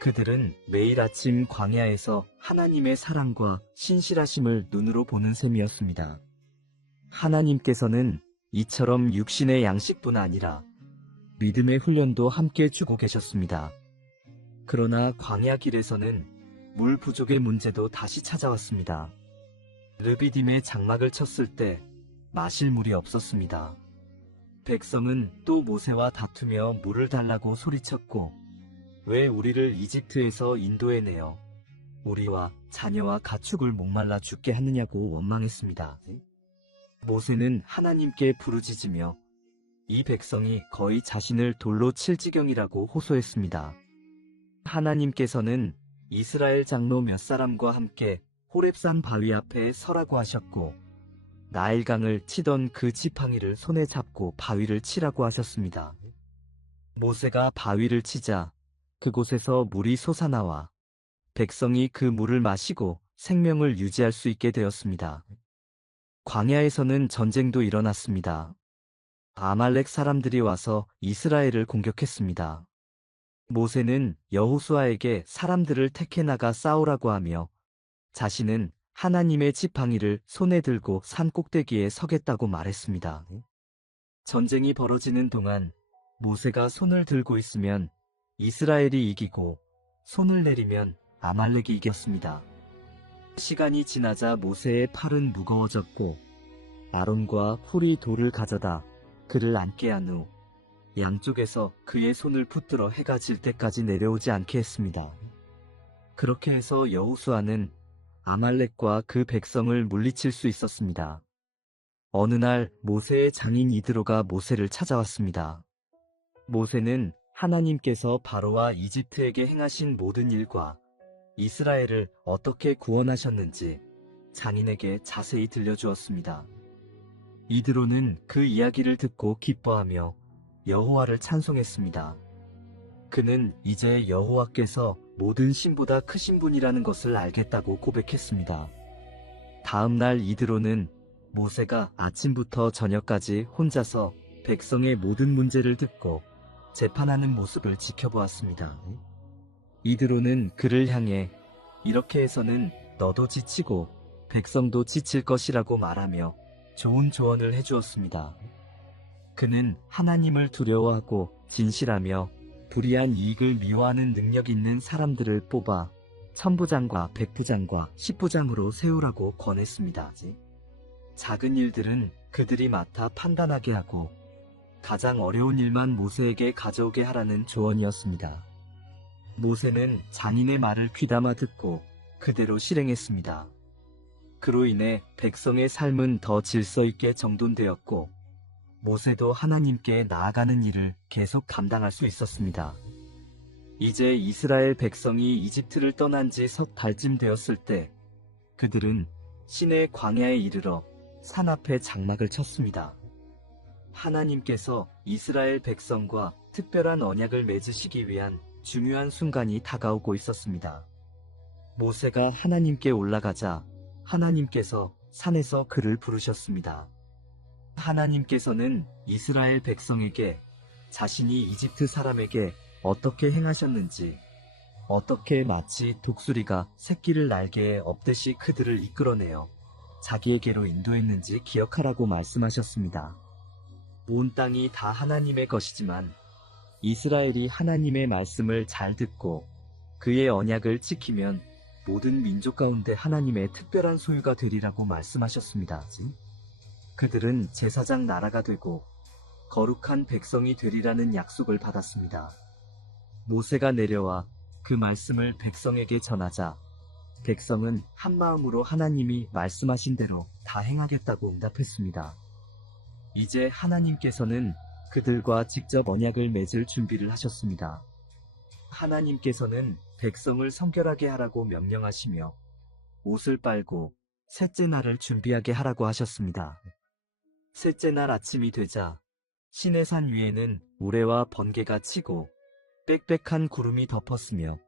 그들은 매일 아침 광야에서 하나님의 사랑과 신실하심을 눈으로 보는 셈이었습니다. 하나님께서는 이처럼 육신의 양식뿐 아니라 믿음의 훈련도 함께 주고 계셨습니다. 그러나 광야 길에서는 물 부족의 문제도 다시 찾아왔습니다. 르비딤의 장막을 쳤을 때 마실 물이 없었습니다. 백성은 또 모세와 다투며 물을 달라고 소리쳤고 왜 우리를 이집트에서 인도해내어 우리와 자녀와 가축을 목말라 죽게 하느냐고 원망했습니다. 모세는 하나님께 부르짖으며 이 백성이 거의 자신을 돌로 칠 지경이라고 호소했습니다. 하나님께서는 이스라엘 장로 몇 사람과 함께 호렙산 바위 앞에 서라고 하셨고 나일강을 치던 그 지팡이를 손에 잡고 바위를 치라고 하셨습니다. 모세가 바위를 치자 그곳에서 물이 솟아나와 백성이 그 물을 마시고 생명을 유지할 수 있게 되었습니다. 광야에서는 전쟁도 일어났습니다. 아말렉 사람들이 와서 이스라엘을 공격했습니다. 모세는 여호수아에게 사람들을 택해 나가 싸우라고 하며 자신은 하나님의 지팡이를 손에 들고 산 꼭대기에 서겠다고 말했습니다. 전쟁이 벌어지는 동안 모세가 손을 들고 있으면 이스라엘이 이기고 손을 내리면 아말렉이 이겼습니다. 시간이 지나자 모세의 팔은 무거워졌고 아론과 훌이 돌을 가져다 그를 앉게 한 후 양쪽에서 그의 손을 붙들어 해가 질 때까지 내려오지 않게 했습니다. 그렇게 해서 여호수아는 아말렉과 그 백성을 물리칠 수 있었습니다. 어느 날 모세의 장인 이드로가 모세를 찾아왔습니다. 모세는 하나님께서 바로와 이집트에게 행하신 모든 일과 이스라엘을 어떻게 구원하셨는지 장인에게 자세히 들려주었습니다. 이드로는 그 이야기를 듣고 기뻐하며 여호와를 찬송했습니다. 그는 이제 여호와께서 모든 신보다 크신 분이라는 것을 알겠다고 고백했습니다. 다음 날 이드로는 모세가 아침부터 저녁까지 혼자서 백성의 모든 문제를 듣고 재판하는 모습을 지켜보았습니다. 이드로는 그를 향해 이렇게 해서는 너도 지치고 백성도 지칠 것이라고 말하며 좋은 조언을 해주었습니다. 그는 하나님을 두려워하고 진실하며 불의한 이익을 미워하는 능력 있는 사람들을 뽑아 천부장과 백부장과 십부장으로 세우라고 권했습니다. 작은 일들은 그들이 맡아 판단하게 하고 가장 어려운 일만 모세에게 가져오게 하라는 조언이었습니다. 모세는 장인의 말을 귀담아 듣고 그대로 실행했습니다. 그로 인해 백성의 삶은 더 질서 있게 정돈되었고 모세도 하나님께 나아가는 일을 계속 감당할 수 있었습니다. 이제 이스라엘 백성이 이집트를 떠난 지 석 달쯤 되었을 때 그들은 시내 광야에 이르러 산 앞에 장막을 쳤습니다. 하나님께서 이스라엘 백성과 특별한 언약을 맺으시기 위한 중요한 순간이 다가오고 있었습니다. 모세가 하나님께 올라가자 하나님께서 산에서 그를 부르셨습니다. 하나님께서는 이스라엘 백성에게 자신이 이집트 사람에게 어떻게 행하셨는지, 어떻게 마치 독수리가 새끼를 날개에 업듯이 그들을 이끌어내어 자기에게로 인도했는지 기억하라고 말씀하셨습니다. 온 땅이 다 하나님의 것이지만 이스라엘이 하나님의 말씀을 잘 듣고 그의 언약을 지키면 모든 민족 가운데 하나님의 특별한 소유가 되리라고 말씀하셨습니다. 그들은 제사장 나라가 되고 거룩한 백성이 되리라는 약속을 받았습니다. 모세가 내려와 그 말씀을 백성에게 전하자 백성은 한마음으로 하나님이 말씀하신 대로 다 행하겠다고 응답했습니다. 이제 하나님께서는 그들과 직접 언약을 맺을 준비를 하셨습니다. 하나님께서는 백성을 성결하게 하라고 명령하시며 옷을 빨고 셋째 날을 준비하게 하라고 하셨습니다. 셋째 날 아침이 되자 시내산 위에는 우레와 번개가 치고 빽빽한 구름이 덮었으며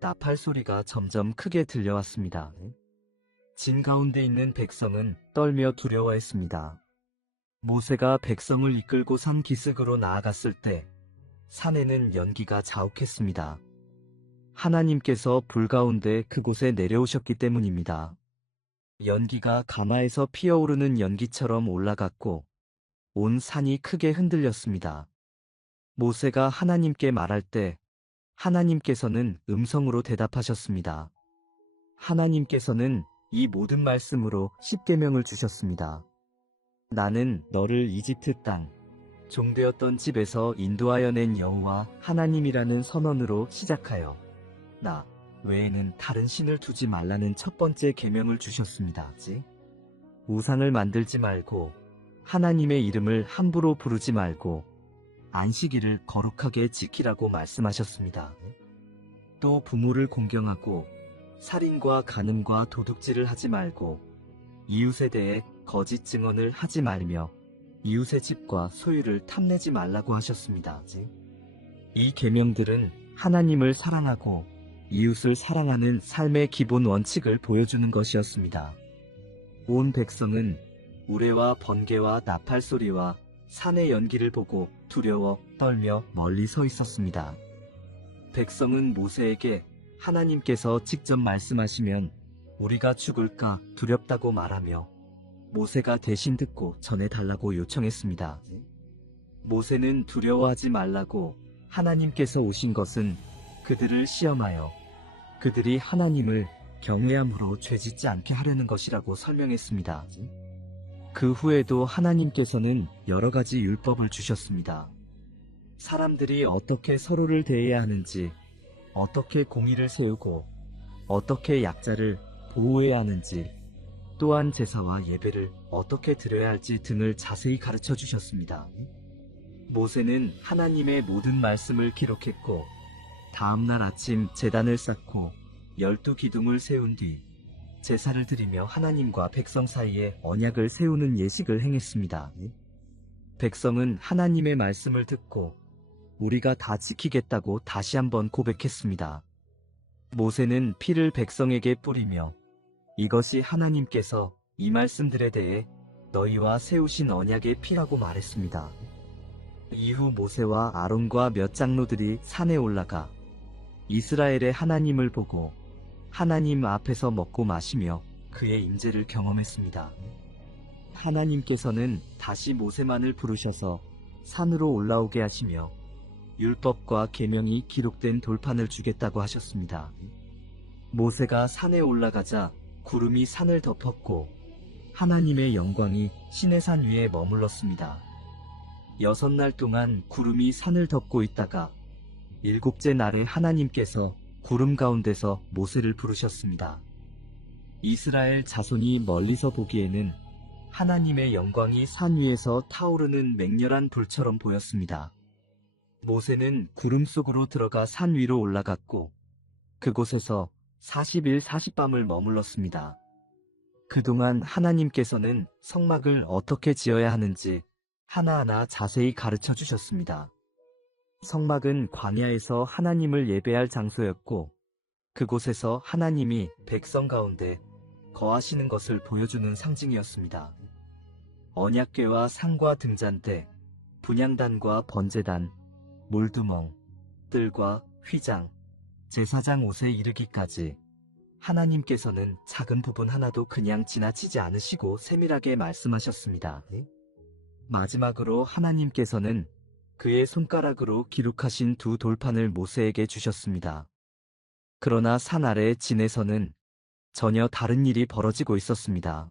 나팔 소리가 점점 크게 들려왔습니다. 진 가운데 있는 백성은 떨며 두려워했습니다. 모세가 백성을 이끌고 산 기슭으로 나아갔을 때 산에는 연기가 자욱했습니다. 하나님께서 불 가운데 그곳에 내려오셨기 때문입니다. 연기가 가마에서 피어오르는 연기처럼 올라갔고 온 산이 크게 흔들렸습니다. 모세가 하나님께 말할 때 하나님께서는 음성으로 대답하셨습니다. 하나님께서는 이 모든 말씀으로 십계명을 주셨습니다. 나는 너를 이집트 땅, 종되었던 집에서 인도하여 낸 여호와 하나님이라는 선언으로 시작하여 나 외에는 다른 신을 두지 말라는 첫 번째 계명을 주셨습니다. 우상을 만들지 말고 하나님의 이름을 함부로 부르지 말고 안식일을 거룩하게 지키라고 말씀하셨습니다. 또 부모를 공경하고 살인과 간음과 도둑질을 하지 말고 이웃에 대해 거짓 증언을 하지 말며 이웃의 집과 소유를 탐내지 말라고 하셨습니다. 이 계명들은 하나님을 사랑하고 이웃을 사랑하는 삶의 기본 원칙을 보여주는 것이었습니다. 온 백성은 우레와 번개와 나팔 소리와 산의 연기를 보고 두려워 떨며 멀리 서 있었습니다. 백성은 모세에게 하나님께서 직접 말씀하시면 우리가 죽을까 두렵다고 말하며 모세가 대신 듣고 전해달라고 요청했습니다. 모세는 두려워하지 말라고 하나님께서 오신 것은 그들을 시험하여 그들이 하나님을 경외함으로 죄짓지 않게 하려는 것이라고 설명했습니다. 그 후에도 하나님께서는 여러 가지 율법을 주셨습니다. 사람들이 어떻게 서로를 대해야 하는지, 어떻게 공의를 세우고, 어떻게 약자를 보호해야 하는지, 또한 제사와 예배를 어떻게 드려야 할지 등을 자세히 가르쳐 주셨습니다. 모세는 하나님의 모든 말씀을 기록했고, 다음날 아침 제단을 쌓고 12기둥을 세운 뒤 제사를 드리며 하나님과 백성 사이에 언약을 세우는 예식을 행했습니다. 백성은 하나님의 말씀을 듣고 우리가 다 지키겠다고 다시 한번 고백했습니다. 모세는 피를 백성에게 뿌리며 이것이 하나님께서 이 말씀들에 대해 너희와 세우신 언약의 피라고 말했습니다. 이후 모세와 아론과 몇 장로들이 산에 올라가 이스라엘의 하나님을 보고 하나님 앞에서 먹고 마시며 그의 임재를 경험했습니다. 하나님께서는 다시 모세만을 부르셔서 산으로 올라오게 하시며 율법과 계명이 기록된 돌판을 주겠다고 하셨습니다. 모세가 산에 올라가자 구름이 산을 덮었고 하나님의 영광이 시내산 위에 머물렀습니다. 6날 동안 구름이 산을 덮고 있다가 7째 날에 하나님께서 구름 가운데서 모세를 부르셨습니다. 이스라엘 자손이 멀리서 보기에는 하나님의 영광이 산 위에서 타오르는 맹렬한 불처럼 보였습니다. 모세는 구름 속으로 들어가 산 위로 올라갔고 그곳에서 40일 40밤을 머물렀습니다. 그동안 하나님께서는 성막을 어떻게 지어야 하는지 하나하나 자세히 가르쳐 주셨습니다. 성막은 광야에서 하나님을 예배할 장소였고 그곳에서 하나님이 백성 가운데 거하시는 것을 보여주는 상징이었습니다. 언약궤와 상과 등잔대, 분향단과 번제단, 몰두멍, 뜰과 휘장, 제사장 옷에 이르기까지 하나님께서는 작은 부분 하나도 그냥 지나치지 않으시고 세밀하게 말씀하셨습니다. 마지막으로 하나님께서는 그의 손가락으로 기록하신 두 돌판을 모세에게 주셨습니다. 그러나 산 아래 진에서는 전혀 다른 일이 벌어지고 있었습니다.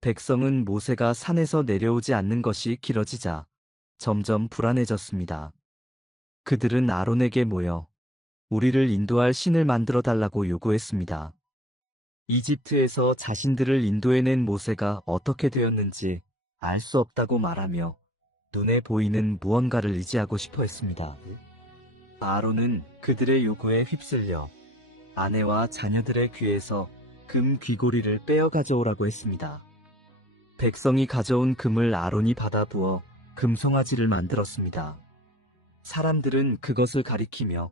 백성은 모세가 산에서 내려오지 않는 것이 길어지자 점점 불안해졌습니다. 그들은 아론에게 모여 우리를 인도할 신을 만들어 달라고 요구했습니다. 이집트에서 자신들을 인도해낸 모세가 어떻게 되었는지 알 수 없다고 말하며 눈에 보이는 무언가를 의지하고 싶어 했습니다. 아론은 그들의 요구에 휩쓸려 아내와 자녀들의 귀에서 금 귀고리를 빼어 가져오라고 했습니다. 백성이 가져온 금을 아론이 받아 부어 금송아지를 만들었습니다. 사람들은 그것을 가리키며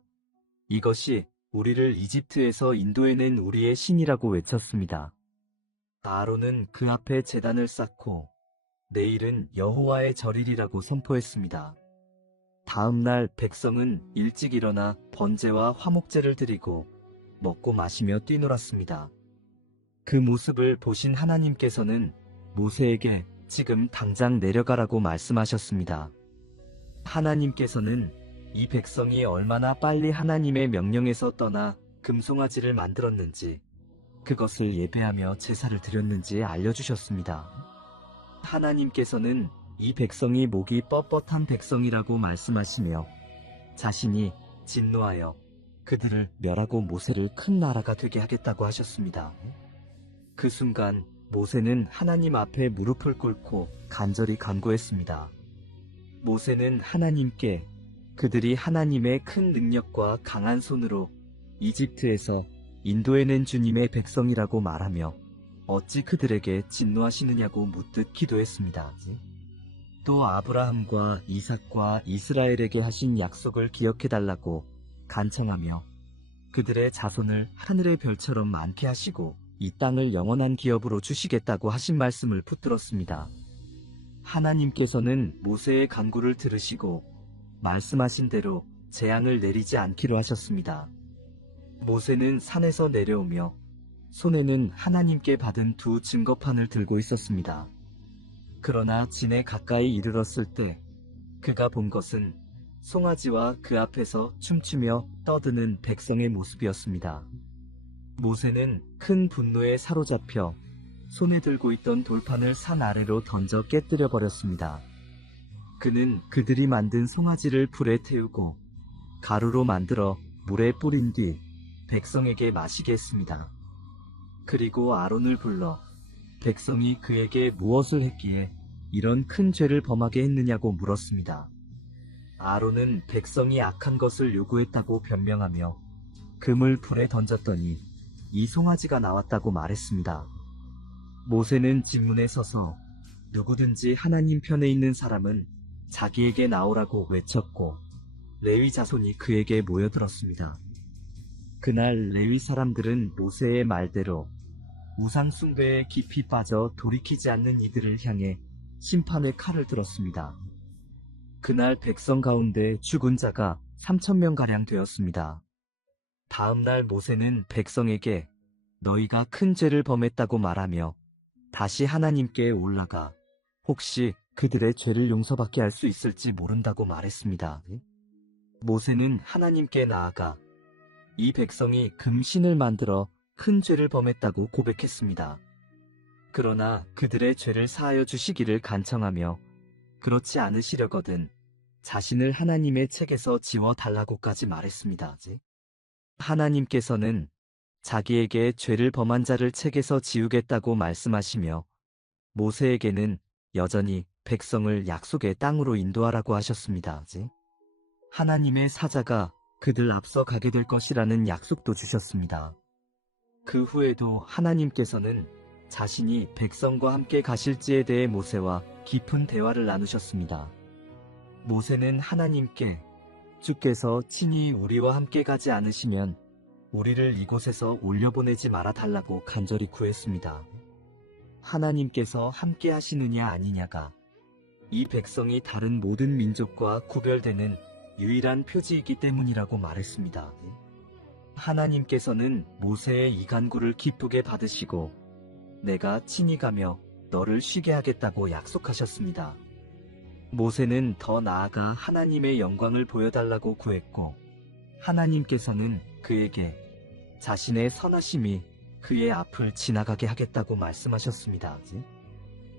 이것이 우리를 이집트에서 인도해낸 우리의 신이라고 외쳤습니다. 아론은 그 앞에 제단을 쌓고 내일은 여호와의 절일이라고 선포했습니다. 다음 날 백성은 일찍 일어나 번제와 화목제를 드리고 먹고 마시며 뛰놀았습니다. 그 모습을 보신 하나님께서는 모세에게 지금 당장 내려가라고 말씀하셨습니다. 하나님께서는 이 백성이 얼마나 빨리 하나님의 명령에서 떠나 금송아지를 만들었는지 그것을 예배하며 제사를 드렸는지 알려주셨습니다. 하나님께서는 이 백성이 목이 뻣뻣한 백성이라고 말씀하시며 자신이 진노하여 그들을 멸하고 모세를 큰 나라가 되게 하겠다고 하셨습니다. 그 순간 모세는 하나님 앞에 무릎을 꿇고 간절히 간구했습니다. 모세는 하나님께 그들이 하나님의 큰 능력과 강한 손으로 이집트에서 인도해낸 주님의 백성이라고 말하며 어찌 그들에게 진노하시느냐고 묻듯 기도했습니다. 또 아브라함과 이삭과 이스라엘에게 하신 약속을 기억해달라고 간청하며 그들의 자손을 하늘의 별처럼 많게 하시고 이 땅을 영원한 기업으로 주시겠다고 하신 말씀을 붙들었습니다. 하나님께서는 모세의 간구를 들으시고 말씀하신 대로 재앙을 내리지 않기로 하셨습니다. 모세는 산에서 내려오며 손에는 하나님께 받은 두 증거판을 들고 있었습니다. 그러나 진에 가까이 이르렀을 때 그가 본 것은 송아지와 그 앞에서 춤추며 떠드는 백성의 모습이었습니다. 모세는 큰 분노에 사로잡혀 손에 들고 있던 돌판을 산 아래로 던져 깨뜨려 버렸습니다. 그는 그들이 만든 송아지를 불에 태우고 가루로 만들어 물에 뿌린 뒤 백성에게 마시게 했습니다. 그리고 아론을 불러 백성이 그에게 무엇을 했기에 이런 큰 죄를 범하게 했느냐고 물었습니다. 아론은 백성이 악한 것을 요구했다고 변명하며 금을 불에 던졌더니 이 송아지가 나왔다고 말했습니다. 모세는 진문에 서서 누구든지 하나님 편에 있는 사람은 자기에게 나오라고 외쳤고 레위 자손이 그에게 모여들었습니다. 그날 레위 사람들은 모세의 말대로 우상 숭배에 깊이 빠져 돌이키지 않는 이들을 향해 심판의 칼을 들었습니다. 그날 백성 가운데 죽은 자가 3,000명가량 되었습니다. 다음 날 모세는 백성에게 너희가 큰 죄를 범했다고 말하며 다시 하나님께 올라가 혹시 그들의 죄를 용서받게 할 수 있을지 모른다고 말했습니다. 모세는 하나님께 나아가 이 백성이 금신을 만들어 큰 죄를 범했다고 고백했습니다. 그러나 그들의 죄를 사하여 주시기를 간청하며 그렇지 않으시려거든 자신을 하나님의 책에서 지워달라고까지 말했습니다. 하나님께서는 자기에게 죄를 범한 자를 책에서 지우겠다고 말씀하시며 모세에게는 여전히 백성을 약속의 땅으로 인도하라고 하셨습니다. 하나님의 사자가 그들 앞서 가게 될 것이라는 약속도 주셨습니다. 그 후에도 하나님께서는 자신이 백성과 함께 가실지에 대해 모세와 깊은 대화를 나누셨습니다. 모세는 하나님께 주께서 친히 우리와 함께 가지 않으시면 우리를 이곳에서 올려보내지 말아 달라고 간절히 구했습니다. 하나님께서 함께 하시느냐 아니냐가 이 백성이 다른 모든 민족과 구별되는 유일한 표지이기 때문이라고 말했습니다. 하나님께서는 모세의 이 간구를 기쁘게 받으시고 내가 친히 가며 너를 쉬게 하겠다고 약속하셨습니다. 모세는 더 나아가 하나님의 영광을 보여달라고 구했고 하나님께서는 그에게 자신의 선하심이 그의 앞을 지나가게 하겠다고 말씀하셨습니다.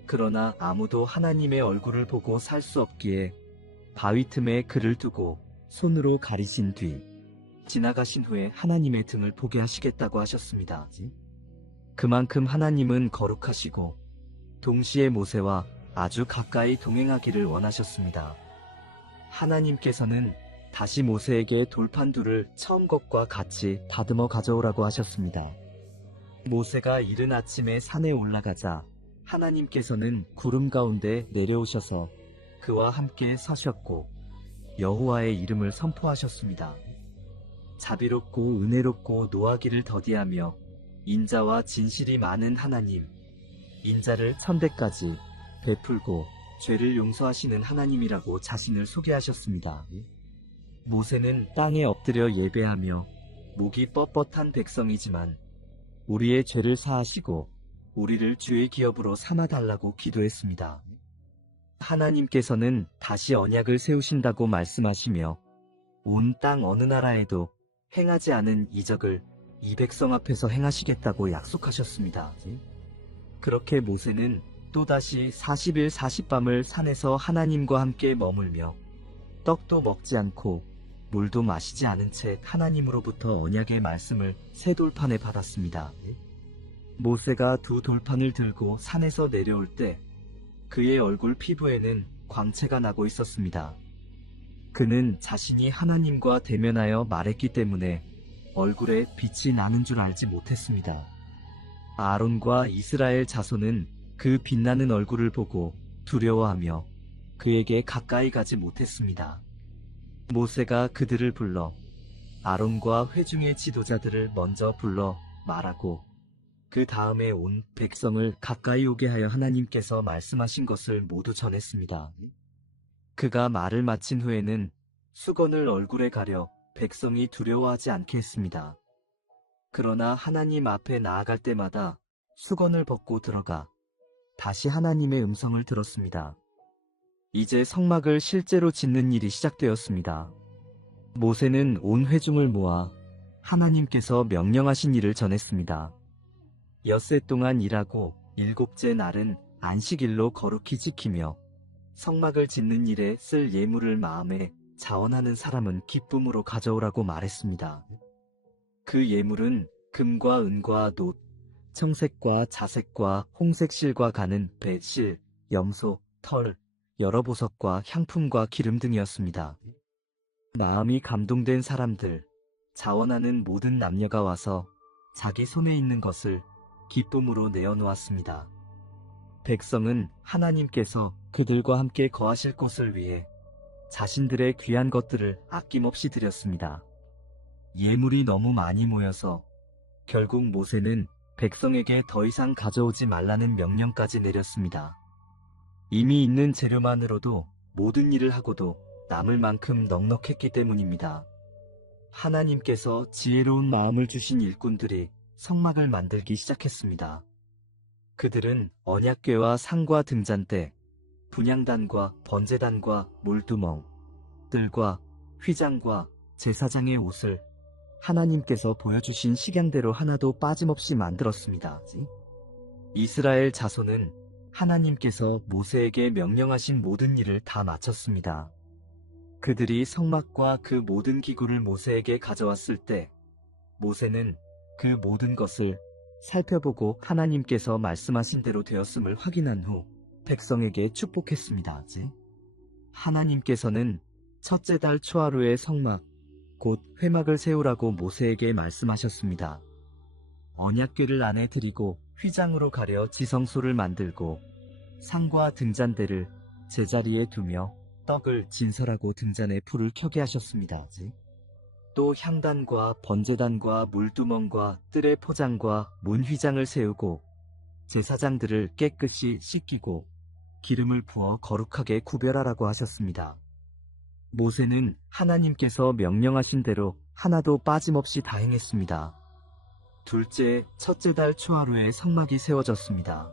그러나 아무도 하나님의 얼굴을 보고 살 수 없기에 바위 틈에 그를 두고 손으로 가리신 뒤 지나가신 후에 하나님의 등을 보게 하시겠다고 하셨습니다. 그만큼 하나님은 거룩하시고 동시에 모세와 아주 가까이 동행하기를 원하셨습니다. 하나님께서는 다시 모세에게 돌판두를 처음 것과 같이 다듬어 가져오라고 하셨습니다. 모세가 이른 아침에 산에 올라가자 하나님께서는 구름 가운데 내려오셔서 그와 함께 서셨고 여호와의 이름을 선포하셨습니다. 자비롭고 은혜롭고 노하기를 더디하며 인자와 진실이 많은 하나님, 인자를 천대까지 베풀고 죄를 용서하시는 하나님이라고 자신을 소개하셨습니다. 모세는 땅에 엎드려 예배하며 목이 뻣뻣한 백성이지만 우리의 죄를 사하시고 우리를 주의 기업으로 삼아달라고 기도했습니다. 하나님께서는 다시 언약을 세우신다고 말씀하시며 온 땅 어느 나라에도 행하지 않은 이적을 이 백성 앞에서 행하시겠다고 약속하셨습니다. 그렇게 모세는 또다시 40일 40밤을 산에서 하나님과 함께 머물며 떡도 먹지 않고 물도 마시지 않은 채 하나님으로부터 언약의 말씀을 새 돌판에 받았습니다. 모세가 두 돌판을 들고 산에서 내려올 때 그의 얼굴 피부에는 광채가 나고 있었습니다. 그는 자신이 하나님과 대면하여 말했기 때문에 얼굴에 빛이 나는 줄 알지 못했습니다. 아론과 이스라엘 자손은 그 빛나는 얼굴을 보고 두려워하며 그에게 가까이 가지 못했습니다. 모세가 그들을 불러 아론과 회중의 지도자들을 먼저 불러 말하고 그 다음에 온 백성을 가까이 오게 하여 하나님께서 말씀하신 것을 모두 전했습니다. 그가 말을 마친 후에는 수건을 얼굴에 가려 백성이 두려워하지 않게 했습니다. 그러나 하나님 앞에 나아갈 때마다 수건을 벗고 들어가 다시 하나님의 음성을 들었습니다. 이제 성막을 실제로 짓는 일이 시작되었습니다. 모세는 온 회중을 모아 하나님께서 명령하신 일을 전했습니다. 엿새 동안 일하고 일곱째 날은 안식일로 거룩히 지키며 성막을 짓는 일에 쓸 예물을 마음에 자원하는 사람은 기쁨으로 가져오라고 말했습니다. 그 예물은 금과 은과 놋, 청색과 자색과 홍색 실과 가는 배, 실, 염소, 털, 여러 보석과 향품과 기름 등이었습니다. 마음이 감동된 사람들, 자원하는 모든 남녀가 와서 자기 손에 있는 것을 기쁨으로 내어놓았습니다. 백성은 하나님께서 그들과 함께 거하실 곳을 위해 자신들의 귀한 것들을 아낌없이 드렸습니다. 예물이 너무 많이 모여서 결국 모세는 백성에게 더 이상 가져오지 말라는 명령까지 내렸습니다. 이미 있는 재료만으로도 모든 일을 하고도 남을 만큼 넉넉했기 때문입니다. 하나님께서 지혜로운 마음을 주신 일꾼들이 성막을 만들기 시작했습니다. 그들은 언약궤와 상과 등잔대, 분향단과 번제단과 물두멍, 뜰과 휘장과 제사장의 옷을 하나님께서 보여주신 식양대로 하나도 빠짐없이 만들었습니다. 이스라엘 자손은 하나님께서 모세에게 명령하신 모든 일을 다 마쳤습니다. 그들이 성막과 그 모든 기구를 모세에게 가져왔을 때 모세는 그 모든 것을 살펴보고 하나님께서 말씀하신 대로 되었음을 확인한 후 백성에게 축복했습니다. 하나님께서는 첫째 달 초하루에 성막, 곧 회막을 세우라고 모세에게 말씀하셨습니다. 언약궤를 안에 들이고 휘장으로 가려 지성소를 만들고 상과 등잔대를 제자리에 두며 떡을 진설하고 등잔에 불을 켜게 하셨습니다. 또 향단과 번제단과 물두멍과 뜰의 포장과 문휘장을 세우고 제사장들을 깨끗이 씻기고 기름을 부어 거룩하게 구별하라고 하셨습니다. 모세는 하나님께서 명령하신 대로 하나도 빠짐없이 다 행했습니다. 둘째, 첫째 달 초하루에 성막이 세워졌습니다.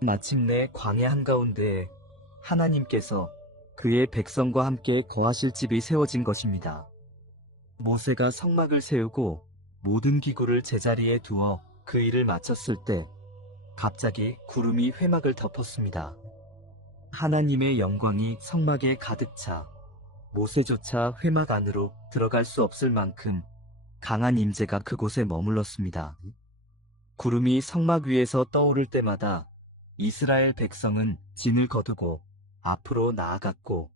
마침내 광야 한가운데에 하나님께서 그의 백성과 함께 거하실 집이 세워진 것입니다. 모세가 성막을 세우고 모든 기구를 제자리에 두어 그 일을 마쳤을 때 갑자기 구름이 회막을 덮었습니다. 하나님의 영광이 성막에 가득 차 모세조차 회막 안으로 들어갈 수 없을 만큼 강한 임재가 그곳에 머물렀습니다. 구름이 성막 위에서 떠오를 때마다 이스라엘 백성은 진을 거두고 앞으로 나아갔고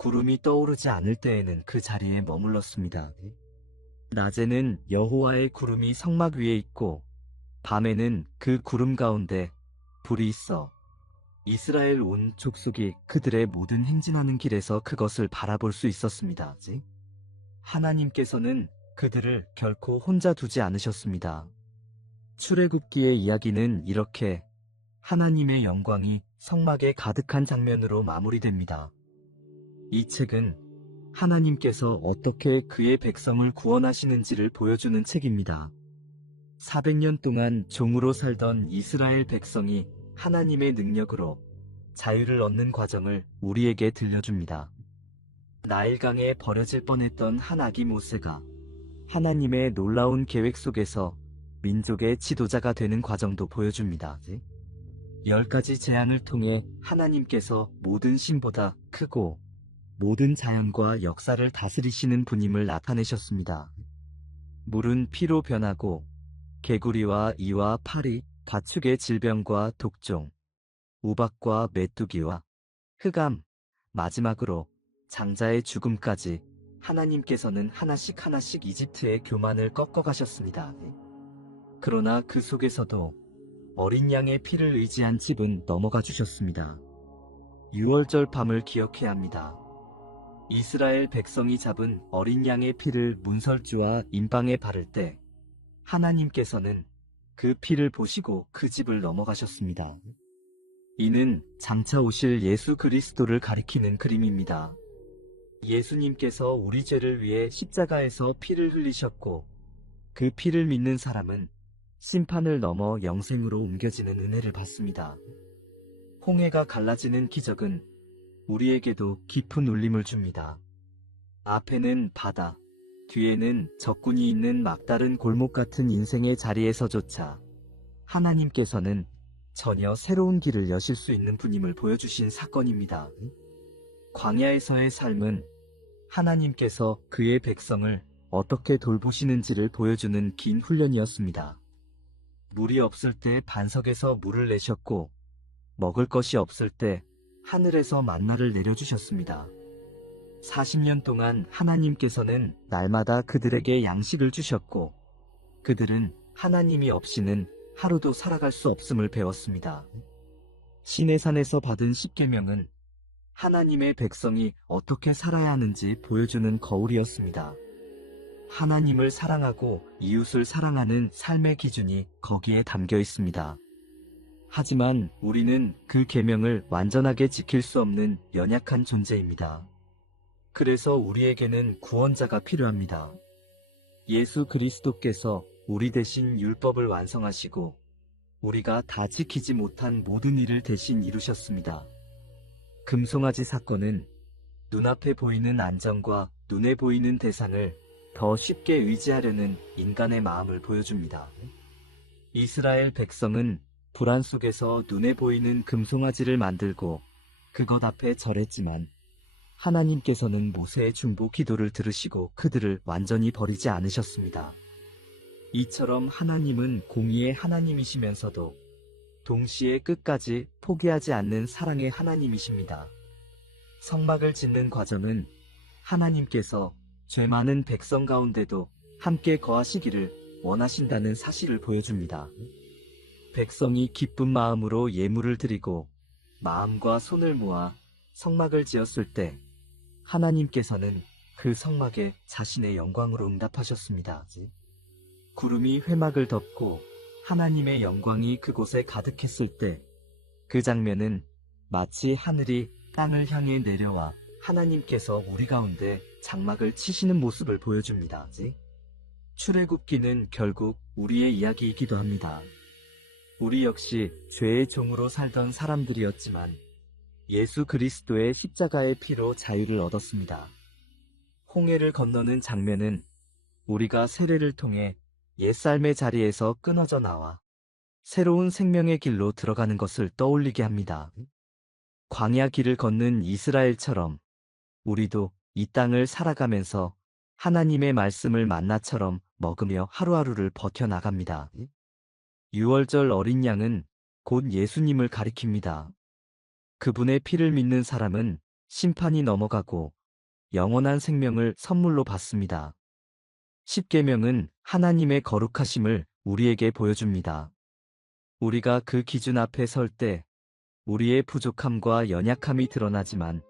구름이 떠오르지 않을 때에는 그 자리에 머물렀습니다. 낮에는 여호와의 구름이 성막 위에 있고 밤에는 그 구름 가운데 불이 있어 이스라엘 온 족속이 그들의 모든 행진하는 길에서 그것을 바라볼 수 있었습니다. 하나님께서는 그들을 결코 혼자 두지 않으셨습니다. 출애굽기의 이야기는 이렇게 하나님의 영광이 성막에 가득한 장면으로 마무리됩니다. 이 책은 하나님께서 어떻게 그의 백성을 구원하시는지를 보여주는 책입니다. 400년 동안 종으로 살던 이스라엘 백성이 하나님의 능력으로 자유를 얻는 과정을 우리에게 들려줍니다. 나일강에 버려질 뻔했던 한 아기 모세가 하나님의 놀라운 계획 속에서 민족의 지도자가 되는 과정도 보여줍니다. 10가지 재앙을 통해 하나님께서 모든 신보다 크고 모든 자연과 역사를 다스리시는 분임을 나타내셨습니다. 물은 피로 변하고 개구리와 이와 파리, 가축의 질병과 독종, 우박과 메뚜기와 흑암, 마지막으로 장자의 죽음까지 하나님께서는 하나씩 하나씩 이집트의 교만을 꺾어가셨습니다. 그러나 그 속에서도 어린 양의 피를 의지한 집은 넘어가 주셨습니다. 6월절 밤을 기억해야 합니다. 이스라엘 백성이 잡은 어린 양의 피를 문설주와 임방에 바를 때 하나님께서는 그 피를 보시고 그 집을 넘어가셨습니다. 이는 장차 오실 예수 그리스도를 가리키는 그림입니다. 예수님께서 우리 죄를 위해 십자가에서 피를 흘리셨고 그 피를 믿는 사람은 심판을 넘어 영생으로 옮겨지는 은혜를 받습니다. 홍해가 갈라지는 기적은 우리에게도 깊은 울림을 줍니다. 앞에는 바다, 뒤에는 적군이 있는 막다른 골목 같은 인생의 자리에서조차 하나님께서는 전혀 새로운 길을 여실 수 있는 분임을 보여주신 사건입니다. 광야에서의 삶은 하나님께서 그의 백성을 어떻게 돌보시는지를 보여주는 긴 훈련이었습니다. 물이 없을 때 반석에서 물을 내셨고 먹을 것이 없을 때 하늘에서 만나를 내려주셨습니다. 40년 동안 하나님께서는 날마다 그들에게 양식을 주셨고 그들은 하나님이 없이는 하루도 살아갈 수 없음을 배웠습니다. 시내산에서 받은 십계명은 하나님의 백성이 어떻게 살아야 하는지 보여주는 거울이었습니다. 하나님을 사랑하고 이웃을 사랑하는 삶의 기준이 거기에 담겨 있습니다. 하지만 우리는 그 계명을 완전하게 지킬 수 없는 연약한 존재입니다. 그래서 우리에게는 구원자가 필요합니다. 예수 그리스도께서 우리 대신 율법을 완성하시고 우리가 다 지키지 못한 모든 일을 대신 이루셨습니다. 금송아지 사건은 눈앞에 보이는 안정과 눈에 보이는 대상을 더 쉽게 의지하려는 인간의 마음을 보여줍니다. 이스라엘 백성은 불안 속에서 눈에 보이는 금송아지를 만들고 그것 앞에 절했지만 하나님께서는 모세의 중보 기도를 들으시고 그들을 완전히 버리지 않으셨습니다. 이처럼 하나님은 공의의 하나님이시면서도 동시에 끝까지 포기하지 않는 사랑의 하나님이십니다. 성막을 짓는 과정은 하나님께서 죄 많은 백성 가운데도 함께 거하시기를 원하신다는 사실을 보여줍니다. 백성이 기쁜 마음으로 예물을 드리고 마음과 손을 모아 성막을 지었을 때 하나님께서는 그 성막에 자신의 영광으로 응답하셨습니다. 구름이 회막을 덮고 하나님의 영광이 그곳에 가득했을 때 그 장면은 마치 하늘이 땅을 향해 내려와 하나님께서 우리 가운데 장막을 치시는 모습을 보여줍니다. 출애굽기는 결국 우리의 이야기이기도 합니다. 우리 역시 죄의 종으로 살던 사람들이었지만 예수 그리스도의 십자가의 피로 자유를 얻었습니다. 홍해를 건너는 장면은 우리가 세례를 통해 옛삶의 자리에서 끊어져 나와 새로운 생명의 길로 들어가는 것을 떠올리게 합니다. 광야 길을 걷는 이스라엘처럼 우리도 이 땅을 살아가면서 하나님의 말씀을 만나처럼 먹으며 하루하루를 버텨나갑니다. 유월절 어린 양은 곧 예수님을 가리킵니다. 그분의 피를 믿는 사람은 심판이 넘어가고 영원한 생명을 선물로 받습니다. 십계명은 하나님의 거룩하심을 우리에게 보여줍니다. 우리가 그 기준 앞에 설 때 우리의 부족함과 연약함이 드러나지만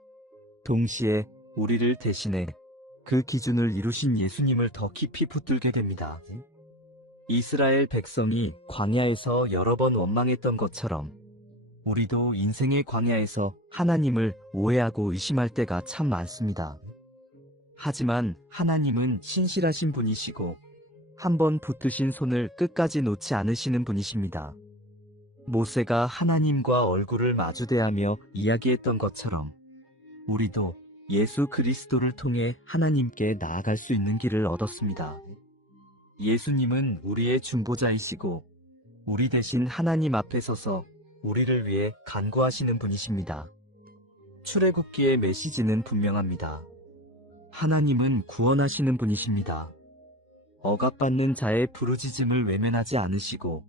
동시에 우리를 대신해 그 기준을 이루신 예수님을 더 깊이 붙들게 됩니다. 이스라엘 백성이 광야에서 여러 번 원망했던 것처럼 우리도 인생의 광야에서 하나님을 오해하고 의심할 때가 참 많습니다. 하지만 하나님은 신실하신 분이시고 한번 붙드신 손을 끝까지 놓지 않으시는 분이십니다. 모세가 하나님과 얼굴을 마주대하며 이야기했던 것처럼 우리도 예수 그리스도를 통해 하나님께 나아갈 수 있는 길을 얻었습니다. 예수님은 우리의 중보자이시고 우리 대신 하나님 앞에 서서 우리를 위해 간구하시는 분이십니다. 출애굽기의 메시지는 분명합니다. 하나님은 구원하시는 분이십니다. 억압받는 자의 부르짖음을 외면하지 않으시고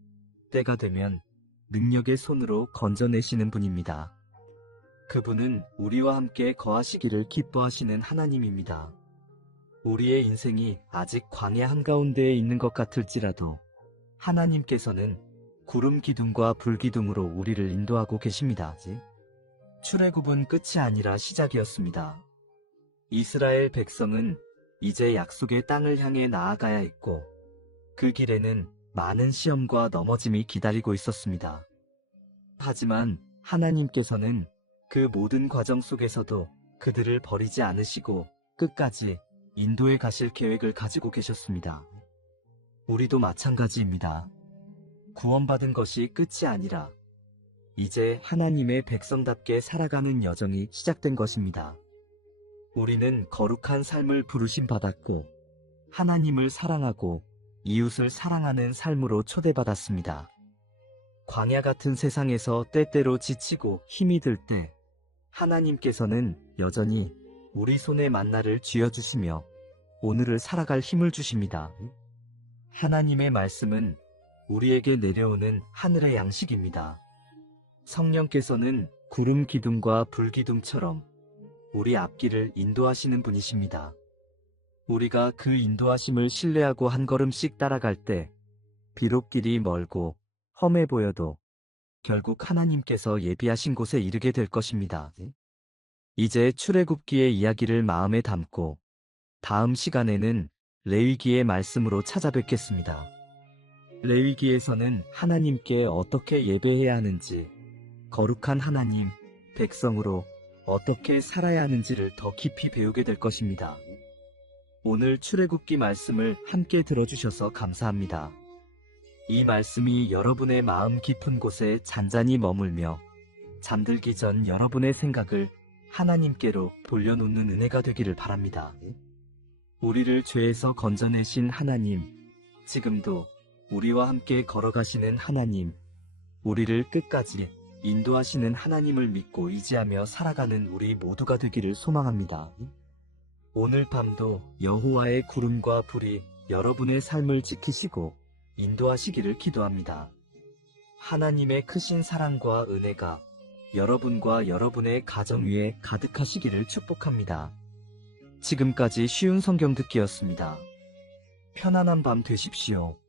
때가 되면 능력의 손으로 건져내시는 분입니다. 그분은 우리와 함께 거하시기를 기뻐하시는 하나님입니다. 우리의 인생이 아직 광야 한가운데에 있는 것 같을지라도 하나님께서는 구름 기둥과 불 기둥으로 우리를 인도하고 계십니다. 출애굽은 끝이 아니라 시작이었습니다. 이스라엘 백성은 이제 약속의 땅을 향해 나아가야 했고 그 길에는 많은 시험과 넘어짐이 기다리고 있었습니다. 하지만 하나님께서는 그 모든 과정 속에서도 그들을 버리지 않으시고 끝까지 인도에 가실 계획을 가지고 계셨습니다. 우리도 마찬가지입니다. 구원받은 것이 끝이 아니라 이제 하나님의 백성답게 살아가는 여정이 시작된 것입니다. 우리는 거룩한 삶을 부르심 받았고 하나님을 사랑하고 이웃을 사랑하는 삶으로 초대받았습니다. 광야 같은 세상에서 때때로 지치고 힘이 들 때 하나님께서는 여전히 우리 손에 만나를 쥐어주시며 오늘을 살아갈 힘을 주십니다. 하나님의 말씀은 우리에게 내려오는 하늘의 양식입니다. 성령께서는 구름 기둥과 불 기둥처럼 우리 앞길을 인도하시는 분이십니다. 우리가 그 인도하심을 신뢰하고 한 걸음씩 따라갈 때 비록 길이 멀고 험해 보여도 결국 하나님께서 예비하신 곳에 이르게 될 것입니다. 이제 출애굽기의 이야기를 마음에 담고 다음 시간에는 레위기의 말씀으로 찾아뵙겠습니다. 레위기에서는 하나님께 어떻게 예배해야 하는지, 거룩한 하나님, 백성으로 어떻게 살아야 하는지를 더 깊이 배우게 될 것입니다. 오늘 출애굽기 말씀을 함께 들어주셔서 감사합니다. 이 말씀이 여러분의 마음 깊은 곳에 잔잔히 머물며 잠들기 전 여러분의 생각을 하나님께로 돌려놓는 은혜가 되기를 바랍니다. 우리를 죄에서 건져내신 하나님, 지금도 우리와 함께 걸어가시는 하나님, 우리를 끝까지 인도하시는 하나님을 믿고 의지하며 살아가는 우리 모두가 되기를 소망합니다. 오늘 밤도 여호와의 구름과 불이 여러분의 삶을 지키시고 인도하시기를 기도합니다. 하나님의 크신 사랑과 은혜가 여러분과 여러분의 가정 위에 가득하시기를 축복합니다. 지금까지 쉬운 성경 듣기였습니다. 편안한 밤 되십시오.